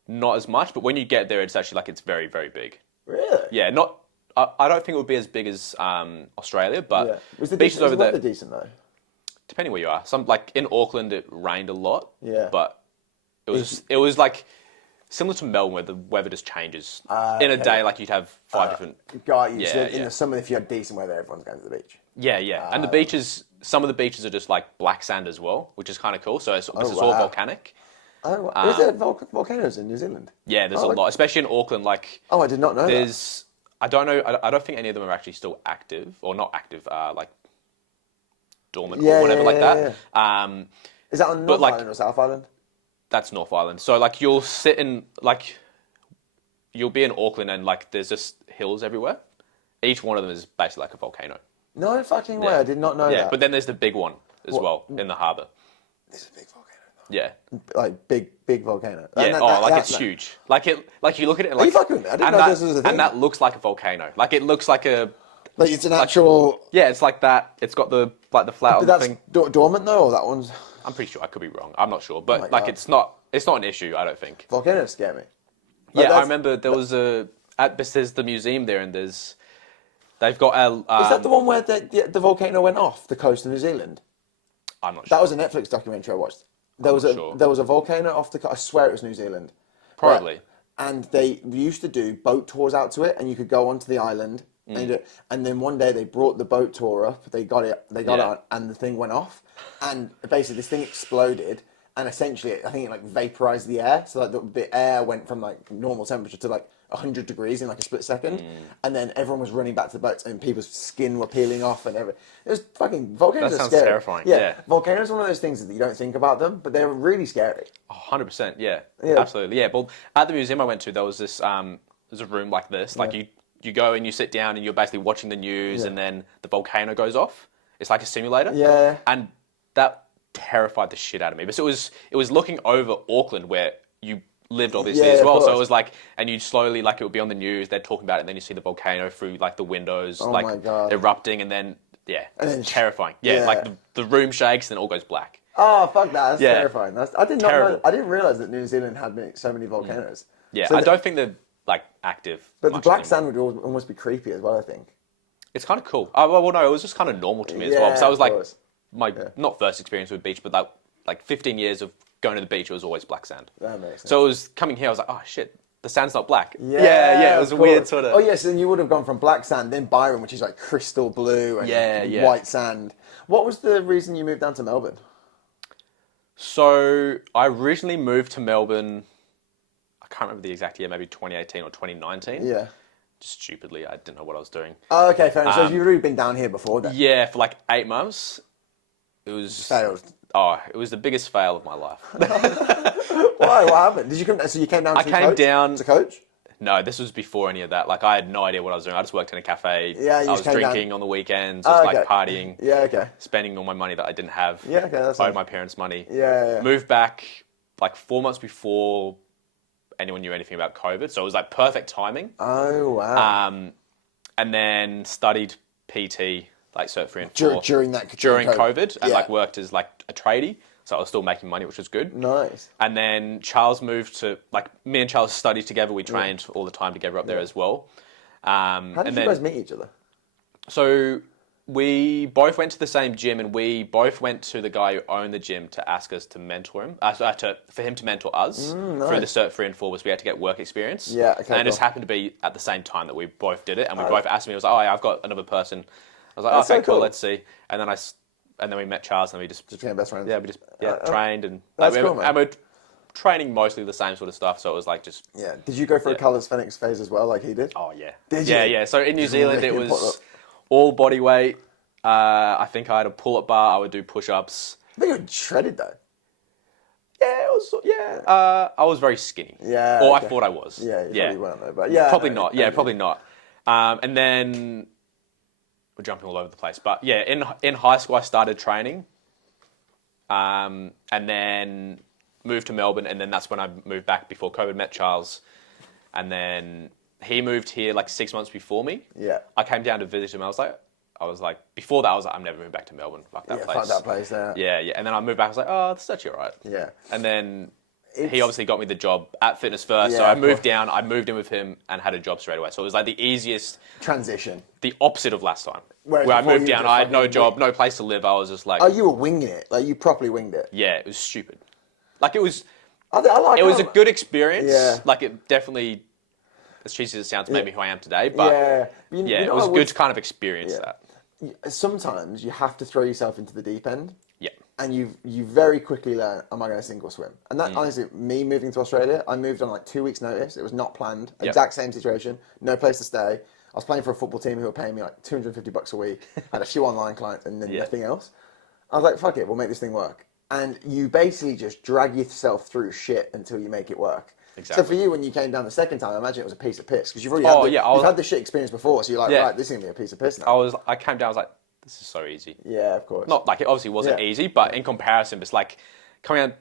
not as much. But when you get there, it's actually like it's very, very big. Really? Yeah, not. I don't think it would be as big as Australia, but Was the beaches over there. weather decent though? Depending where you are, some like in Auckland, it rained a lot. Yeah. But it was like similar to Melbourne, where the weather just changes in a day. Like you'd have 5 different. Got you. Yeah, So in yeah. the summer, if you had decent weather, everyone's going to the beach. Yeah, yeah, and the beaches. Some of the beaches are just like black sand as well, which is kind of cool. So it's all wow. volcanic. Oh, wow. Is there volcanoes in New Zealand? Yeah, there's a lot, especially in Auckland. Like, Oh, I did not know there's. I don't know. I don't think any of them are actually still active or not active. Like dormant or whatever like that. Yeah. Is that on North like- Island or South Island? That's North Island. So like you'll sit in like you'll be in Auckland and like there's just hills everywhere. Each one of them is basically like a volcano. No fucking way. Yeah. I did not know Yeah, that. but then there's the big one as well in the harbour. It's a big volcano. Yeah. Like big volcano. Yeah. And It's huge. Like you look at it and Are like you fucking with me? I didn't and know that, this was a thing. And that looks like a volcano. Like it looks like a Like it's an actual. yeah. It's like that. It's got the like the flat on But the that's thing. dormant though, or that one's I'm pretty sure I could be wrong. I'm not sure, but my like God. it's not an issue. I don't think. volcanoes scare me. Like, Yeah, I that's- remember there was at Bethesda Museum there, and they've got a. Is that the one where the volcano went off the coast of New Zealand? I'm not sure. That was a Netflix documentary I watched. There was not a sure. there was a volcano off the. I swear it was New Zealand. Probably. Right. And they used to do boat tours out to it, and you could go onto the island. And then one day they brought the boat tour up. They got it on, and the thing went off. And basically, this thing exploded, and essentially, I think it like vaporized the air. So like the air went from like normal temperature to like 100 degrees in like a split second. And then everyone was running back to the boats, and people's skin were peeling off, and everything. It was fucking volcanoes. That are sounds scary. terrifying, yeah. Volcanoes are one of those things that you don't think about them, but they're really scary. 100%. Yeah. Yeah. Absolutely. Yeah. Well, at the museum I went to, there was this. There's a room like this. Like you go and you sit down and you're basically watching the news, and then the volcano goes off. It's like a simulator. Yeah. And that terrified the shit out of me. But it was looking over Auckland where you lived obviously as of well. So it course. was like, and you'd slowly like it would be on the news. They're talking about it, and then you see the volcano through like the windows, Oh like my God. erupting, and then And then- terrifying. Yeah, yeah. like the room shakes and it all goes black. Oh fuck that! That's Yeah. terrifying. I did not know. Terrible. I didn't realize that New Zealand had so many volcanoes. Yeah, So I don't think they're like active. But the much black anymore. sand would almost be creepy as well. I think. It's kind of cool. Well, no, it was just kind of normal to me as well. Yeah, So I was of like, course. my not first experience with beach, but like 15 years of going to the beach, it was always black sand. That makes sense. So it was coming here, I was like, oh shit, the sand's not black. Yeah, it was a of weird course. sort of. Oh yes, and you would have gone from black sand, then Byron, which is like crystal blue and Yeah. white sand. What was the reason you moved down to Melbourne? So I originally moved to Melbourne. I can't remember the exact year, maybe 2018 or 2019. Yeah. Just stupidly, I didn't know what I was doing. Oh, okay, fair enough. So you've already been down here before then. Yeah, for like 8 months. It was Failed. Oh, it was the biggest fail of my life. Why? What happened? Did you come? So you came down? I came down to coach. No, this was before any of that. Like, I had no idea what I was doing. I just worked in a cafe. Yeah, you I just was came down- drinking on the weekends. I was, like, partying. Yeah, okay. Spending all my money that I didn't have. Yeah, okay, that's Owed nice. my parents money. Yeah. Moved back, like, 4 months before anyone knew anything about COVID. So it was, like, perfect timing. Oh, wow. And then studied PT, like, Cert 3 and 4. During COVID. And, Yeah. like, worked as, like, a tradie. So I was still making money, which was good. Nice. And then Charles moved to, like, me and Charles studied together. We trained all the time together up there as well. How did you guys meet each other? So we both went to the same gym, and we both went to the guy who owned the gym to ask us to mentor him, for him to mentor us through the Cert 3 and 4, was we had to get work experience. Yeah, okay, And it just cool. happened to be at the same time that we both did it, and we both asked me, I was like, oh, yeah, I've got another person. I was like, That's okay, so cool, cool. let's see. And then we met Charles, and we just became best friends. Yeah, we just trained, and That's we cool, man. and we're training mostly the same sort of stuff. So it was like just Yeah. Did you go for a colours Phoenix phase as well, like he did? oh yeah, Did yeah, you? yeah. So in New Zealand, it Really? was all body weight. I think I had a pull-up bar. I would do push-ups. I think you were shredded though. Yeah, it was. Yeah, I was very skinny. Yeah, or okay. I thought I was. Yeah, you probably weren't though, but yeah. Probably no, not. Yeah, probably not. And then we're jumping all over the place. But yeah, in high school, I started training. And then moved to Melbourne, and then that's when I moved back before COVID, met Charles. And then he moved here like 6 months before me. Yeah. I came down to visit him. I was like, before that, I was like, I'm never moving back to Melbourne. Fuck that Yeah, place. fuck that place there. Yeah, yeah. And then I moved back. I was like, oh, that's actually all right. Yeah. And then he obviously got me the job at Fitness First. Yeah, so I of moved course. down, I moved in with him and had a job straight away. So it was like the easiest, Transition. the opposite of last time. Whereas where I before moved you down, just I had no fucking job, no place to live. I was just like, Oh, you were winging it. Like, you properly winged it. yeah, it was stupid. Like it was, I like it was a how- good experience. Yeah. Like it definitely, as cheesy as it sounds, made me who I am today. But Yeah. it was good to kind of experience that. Sometimes you have to throw yourself into the deep end. Yeah. And you very quickly learn, am I going to sink or swim? And that, honestly, me moving to Australia, I moved on like 2 weeks' notice. It was not planned. Yep. Exact same situation. No place to stay. I was playing for a football team who were paying me like $250 a week. I had a few online clients and then nothing else. I was like, fuck it, we'll make this thing work. And you basically just drag yourself through shit until you make it work. Exactly. So for you, when you came down the second time, I imagine it was a piece of piss because you've already you've had the shit experience before. So you're like, right, this is gonna be a piece of piss now. I came down, I was like, this is so easy. Yeah, of course. Not like it obviously wasn't easy, but in comparison, it's like coming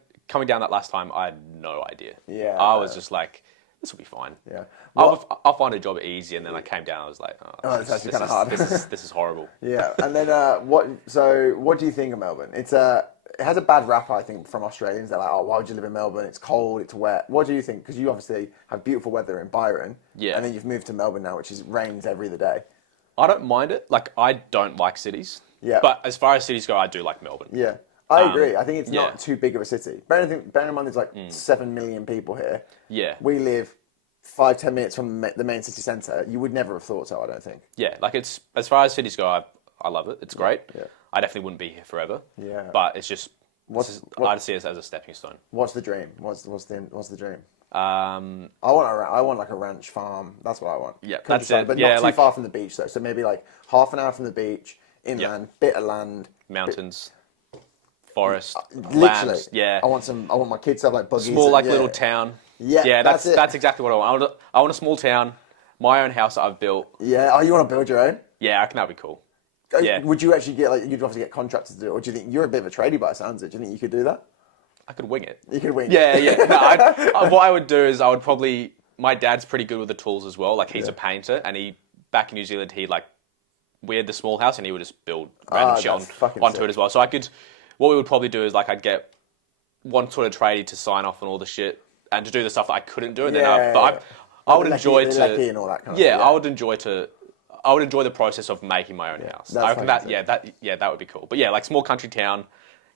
down that last time, I had no idea. Yeah. I was just like, this will be fine. Yeah. I'll find a job easy, and then I came down, I was like, it's actually kind of hard. This is horrible. Yeah. And then what do you think of Melbourne? It has a bad rap, I think, from Australians. They're like, oh, why would you live in Melbourne? It's cold, it's wet. What do you think? Because you obviously have beautiful weather in Byron. Yeah. And then you've moved to Melbourne now, which rains every other day. I don't mind it. Like, I don't like cities. Yeah. But as far as cities go, I do like Melbourne. Yeah. I agree. I think it's not too big of a city. Bear in mind there's like 7 million people here. Yeah. We live 5-10 minutes from the main city centre. You would never have thought so, I don't think. Yeah, like it's as far as cities go, I love it. It's great. Yeah. I definitely wouldn't be here forever. Yeah. But it's just I'd see it as a stepping stone. What's the dream? What's the dream? I I want like a ranch farm. That's what I want. Yeah, that's Countryside, it. But Yeah, not too like- far from the beach though. So maybe like half an hour from the beach, inland, bit of land, mountains, forest, literally. land. Yeah. I want my kids to have like buggies. Small, and, like little town. Yeah, Yeah, that's it. that's exactly what I want. I want a small town, my own house that I've built. Yeah. Oh, you want to build your own? Yeah, I reckon that'd be cool. Yeah. Would you actually get you'd obviously get contractors to do it, or do you think you're a bit of a tradie by the sounds of it? Do you think you could do that? I could wing it. You could wing. Yeah, yeah. No, what I would do is I would probably. My dad's pretty good with the tools as well. Like he's a painter, and back in New Zealand we had the small house, and he would just build random shit onto it as well. So what we would probably do is I'd get one sort of tradie to sign off on all the shit and to do the stuff that I couldn't do, and then I would enjoy to. And all that kind of Yeah, stuff, I would enjoy the process of making my own house. I reckon that would be cool. But yeah, like small country town,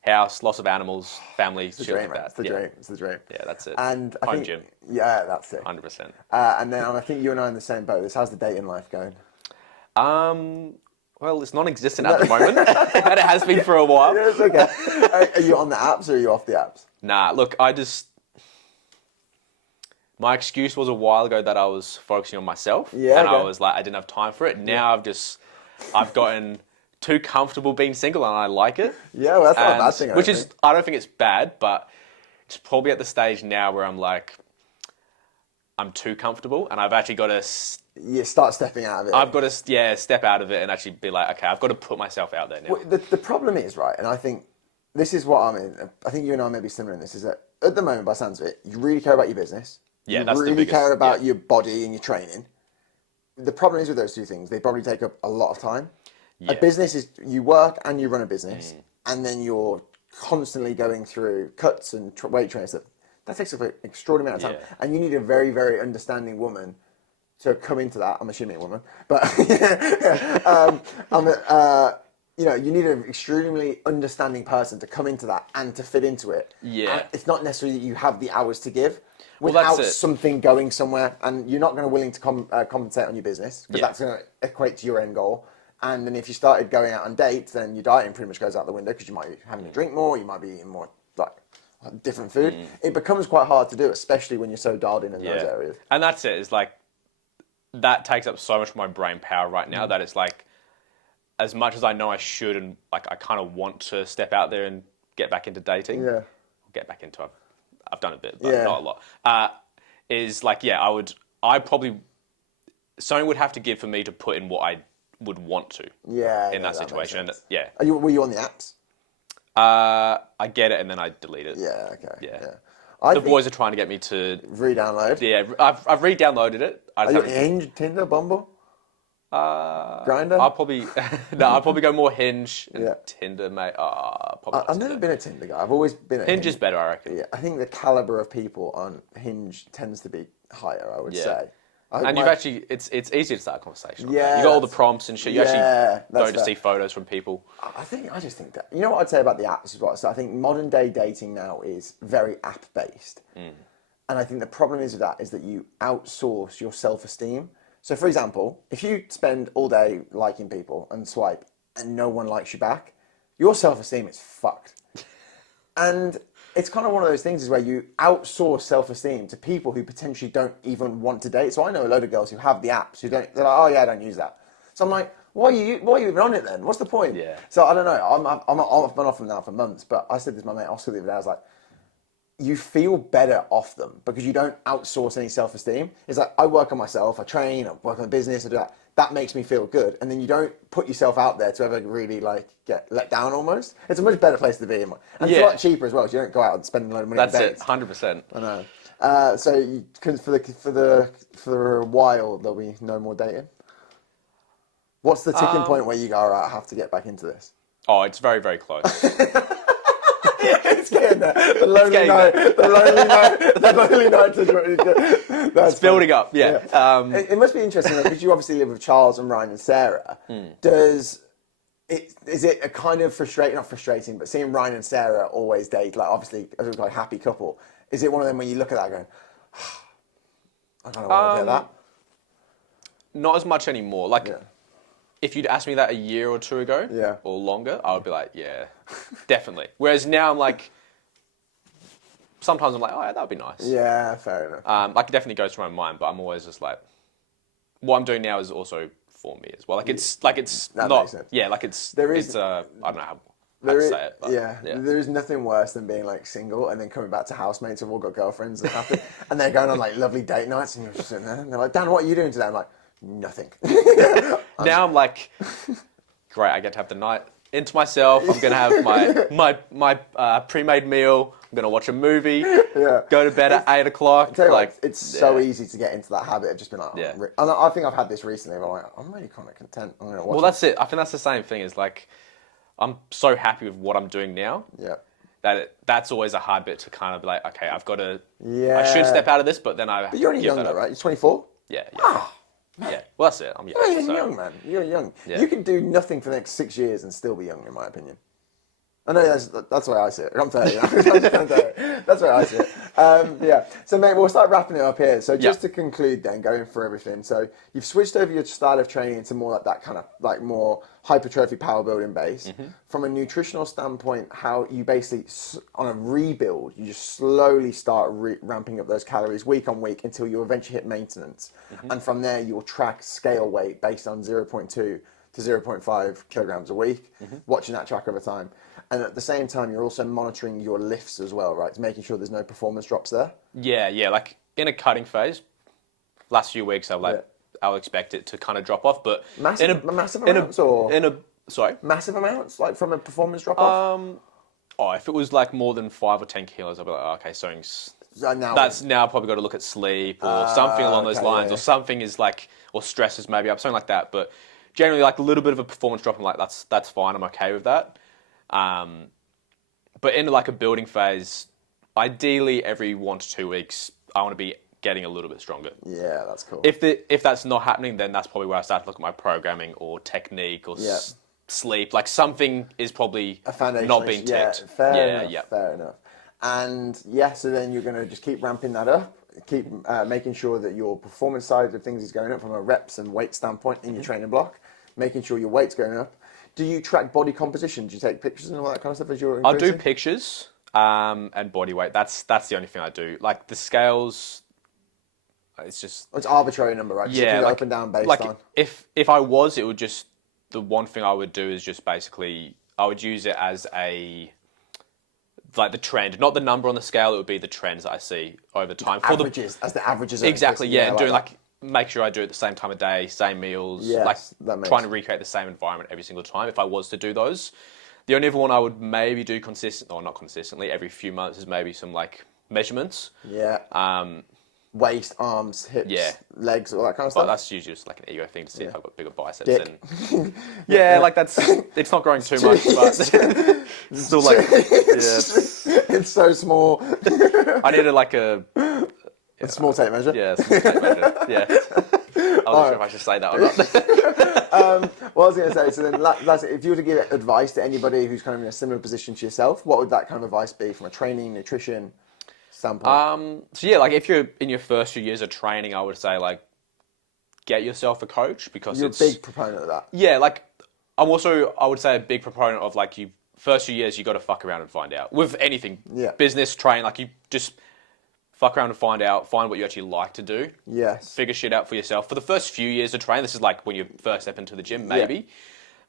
house, lots of animals, family, shit dream, like that. It's the dream. It's the dream. Yeah, that's it. And I home think, gym, yeah, that's it. 100%. And then I think you and I are in the same boat. How's the dating life going? Well, it's non-existent at the moment, and it has been for a while. Yeah, it's okay. Are you on the apps or are you off the apps? Nah, look, my excuse was a while ago that I was focusing on myself, Yeah, and okay. I was like, I didn't have time for it. Now I've gotten too comfortable being single, and I like it. Yeah, well, that's not a bad thing. I don't think it's bad, but it's probably at the stage now where I'm like, I'm too comfortable, and I've actually got to. You start stepping out of it. I've got to step out of it and actually be like, okay, I've got to put myself out there now. Well, the problem is, right, and I think this is what I mean. I think you and I may be similar in this, is that at the moment, by the sounds of it, you really care about your business. Yeah, you that's the really biggest, care about your body and your training. The problem is with those two things, they probably take up a lot of time. Yeah. A business is you work and you run a business, and then you're constantly going through cuts and weight training stuff. That takes up an extraordinary amount of time, and you need a very, very understanding woman to come into that. I'm assuming a woman, but you need an extremely understanding person to come into that and to fit into it. Yeah. And it's not necessarily that you have the hours to give Well, that's without it. something going somewhere, and you're not going to willing to compensate on your business because that's going to equate to your end goal. And then if you started going out on dates, then your dieting pretty much goes out the window because you might be having to drink more, you might be eating more like different food. It becomes quite hard to do, especially when you're so dialed in those areas. And that's it. It's like, that takes up so much of my brain power right now that it's like, as much as I know I should and like I kind of want to step out there and get back into dating. Yeah. Get back into it. I've done a bit, but not a lot. Is like, something would have to give for me to put in what I would want to. Yeah. In that situation. makes sense. And, Were you on the apps? I get it and then I delete it. Yeah. Okay. Yeah. I The think boys are trying to get me to. re-download. Yeah, I've re-downloaded it. I Are just you haven't. Hinge, Tinder, Bumble? Grinder? I'll probably I'll probably go more Hinge and Yeah. Tinder, mate. Probably not I've never Tinder. been a Tinder guy. I've always been a Hinge is better, I reckon. Yeah, I think the caliber of people on Hinge tends to be higher, I would say. And you've actually, it's easy to start a conversation. On Yeah, there. You got all the prompts and shit. You actually that's don't just fair. see photos from people. I just think that, you know what I'd say about the apps as well? So I think modern day dating now is very app based. And I think the problem is with that is that you outsource your self-esteem. So for example, if you spend all day liking people and swipe and no one likes you back, your self-esteem is fucked. And it's kind of one of those things is where you outsource self-esteem to people who potentially don't even want to date. So I know a load of girls who have the apps who don't, they're like, oh yeah, I don't use that. So I'm like, why are you even on it then? What's the point? Yeah. So I don't know. I've been off them now for months, but I said this to my mate Oscar the other day. I was like, you feel better off them because you don't outsource any self-esteem. It's like, I work on myself, I train, I work on the business, I do that. That makes me feel good. And then you don't put yourself out there to ever really get let down almost. It's a much better place to be. And it's a lot cheaper as well, so you don't go out and spend a load of money That's on it, dates. 100%. I know. So for a while, there'll be no more dating. What's the ticking point where you go, all right, I have to get back into this? Oh, it's very, very close. It's getting there. The lonely night. The lonely night is really good. It's building up, yeah. It must be interesting because you obviously live with Charles and Ryan and Sarah. Is it a kind of not frustrating, but seeing Ryan and Sarah always date, like obviously as a like happy couple, is it one of them when you look at that going, I kind of want to hear that? Not as much anymore. Like, if you'd asked me that a year or two ago, or longer, I would be like, yeah, definitely. Whereas now I'm like, sometimes I'm like, oh, yeah, that would be nice. Yeah, fair enough. Like, it definitely goes through my mind, but I'm always just like, what I'm doing now is also for me as well. Like, it's that not, makes sense. yeah, like I don't know how to say it. But, there is nothing worse than being like single and then coming back to housemates who've all got girlfriends and happy, and they're going on like lovely date nights and you're just sitting there and they're like, Dan, what are you doing today? I'm like, nothing. Now I'm like, great, I get to have the night into myself. I'm going to have my pre-made meal. I'm going to watch a movie, go to bed at 8 o'clock. It's so easy to get into that habit of just being like, and I think I've had this recently. I'm like, I'm really kind of content. I'm going to watch Well, that's it. I think that's the same thing. Is like, I'm so happy with what I'm doing now. Yeah. That's always a hard bit to kind of be like, okay, I've got to. Yeah. I should step out of this, but then I. But you're only young though, right? You're 24. Yeah. Yeah, well, that's it. I'm young. You're young, man. You're young. Yeah. You can do nothing for the next 6 years and still be young, in my opinion. I know that's the way I see it. I'm 30. That's the way I see it. So, mate, we'll start wrapping it up here. So, just to conclude, then, going through everything. So, you've switched over your style of training into more like that kind of like more hypertrophy power building base. From a nutritional standpoint, how you basically on a rebuild, you just slowly start ramping up those calories week on week until you eventually hit maintenance, and from there you'll track scale weight based on 0.2 to 0.5 kilograms a week, watching that track over time. And at the same time, you're also monitoring your lifts as well, right? Making sure there's no performance drops there. Yeah. Like in a cutting phase, last few weeks I'll expect it to kind of drop off, but massive amounts, sorry, massive amounts, like from a performance drop off. If it was like more than 5 or 10 kilos, I'd be like, oh, okay, that's now I've probably got to look at sleep or something along those lines, or something is like, or stress is maybe up, something like that. But generally, like a little bit of a performance drop, I'm like, that's fine, I'm okay with that. But into like a building phase, ideally every 1 to 2 weeks, I want to be getting a little bit stronger. Yeah, that's cool. If that's not happening, then that's probably where I start to look at my programming or technique or sleep. Like something is probably a foundation not being ticked. Fair enough. And so then you're going to just keep ramping that up. Keep making sure that your performance side of things is going up from a reps and weight standpoint in your training block. Making sure your weight's going up. Do you track body composition? Do you take pictures and all that kind of stuff as you're increasing? I'll do pictures and body weight. That's the only thing I do. Like the scales, it's arbitrary number, right? Just like, up and down based on. If I was, it would just, the one thing I would do is just basically I would use it as like the trend, not the number on the scale. It would be the trends that I see over time. As the averages. Exactly. And doing make sure I do it the same time of day, same meals, trying to recreate the same environment every single time if I was to do those. The only other one I would maybe do not consistently, every few months is maybe some like measurements. Yeah. waist, arms, hips, Yeah. legs, all that kind of But stuff. that's usually just like an ego thing to see if I've got bigger biceps. Dick. And like it's not growing too much, but it's still like, It's so small. I needed like a small tape measure. Yeah, small tape measure. Yeah. I wasn't sure if I should say that or not. What I was going to say, so then, if you were to give advice to anybody who's kind of in a similar position to yourself, what would that kind of advice be from a training, nutrition standpoint? So yeah, like if you're in your first few years of training, I would say like get yourself a coach because You're a big proponent of that. Yeah, like I would say a big proponent of like first few years you got to fuck around and find out with anything. Yeah. Business, train, like you just fuck around and find what you actually like to do. Yes. Figure shit out for yourself. For the first few years of training, this is like when you first step into the gym, maybe.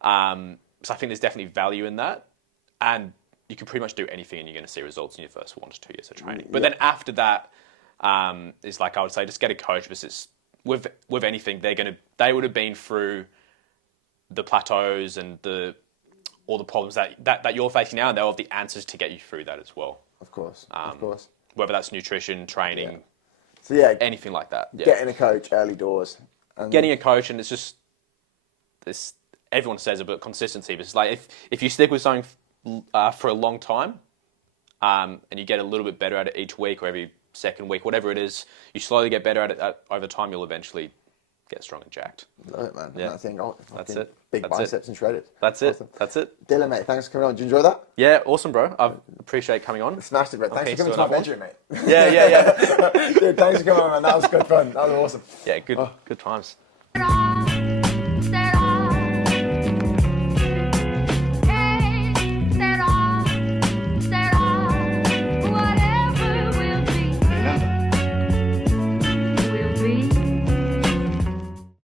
Yeah. So I think there's definitely value in that. And you can pretty much do anything and you're going to see results in your first 1 to 2 years of training. But then after that, is like I would say just get a coach because with anything, they would have been through the plateaus and all the problems that you're facing now, and they'll have the answers to get you through that as well. Of course. Whether that's nutrition, training, so anything like that. Yeah. Getting a coach early doors. Getting a coach, and it's just this. Everyone says it, but consistency. But it's like if you stick with something for a long time, and you get a little bit better at it each week or every second week, whatever it is, you slowly get better at it over time. You'll eventually get strong and jacked. Love it, man. Yeah. I think that's it. Big biceps and shredded. That's awesome. it. That's it. Dylan, mate, thanks for coming on. Did you enjoy that? Yeah, awesome, bro. I appreciate coming on. Smashed it, bro. Thanks for coming to my bedroom, mate. Yeah. Dude, thanks for coming on, man. That was good fun. That was awesome. Yeah, good times.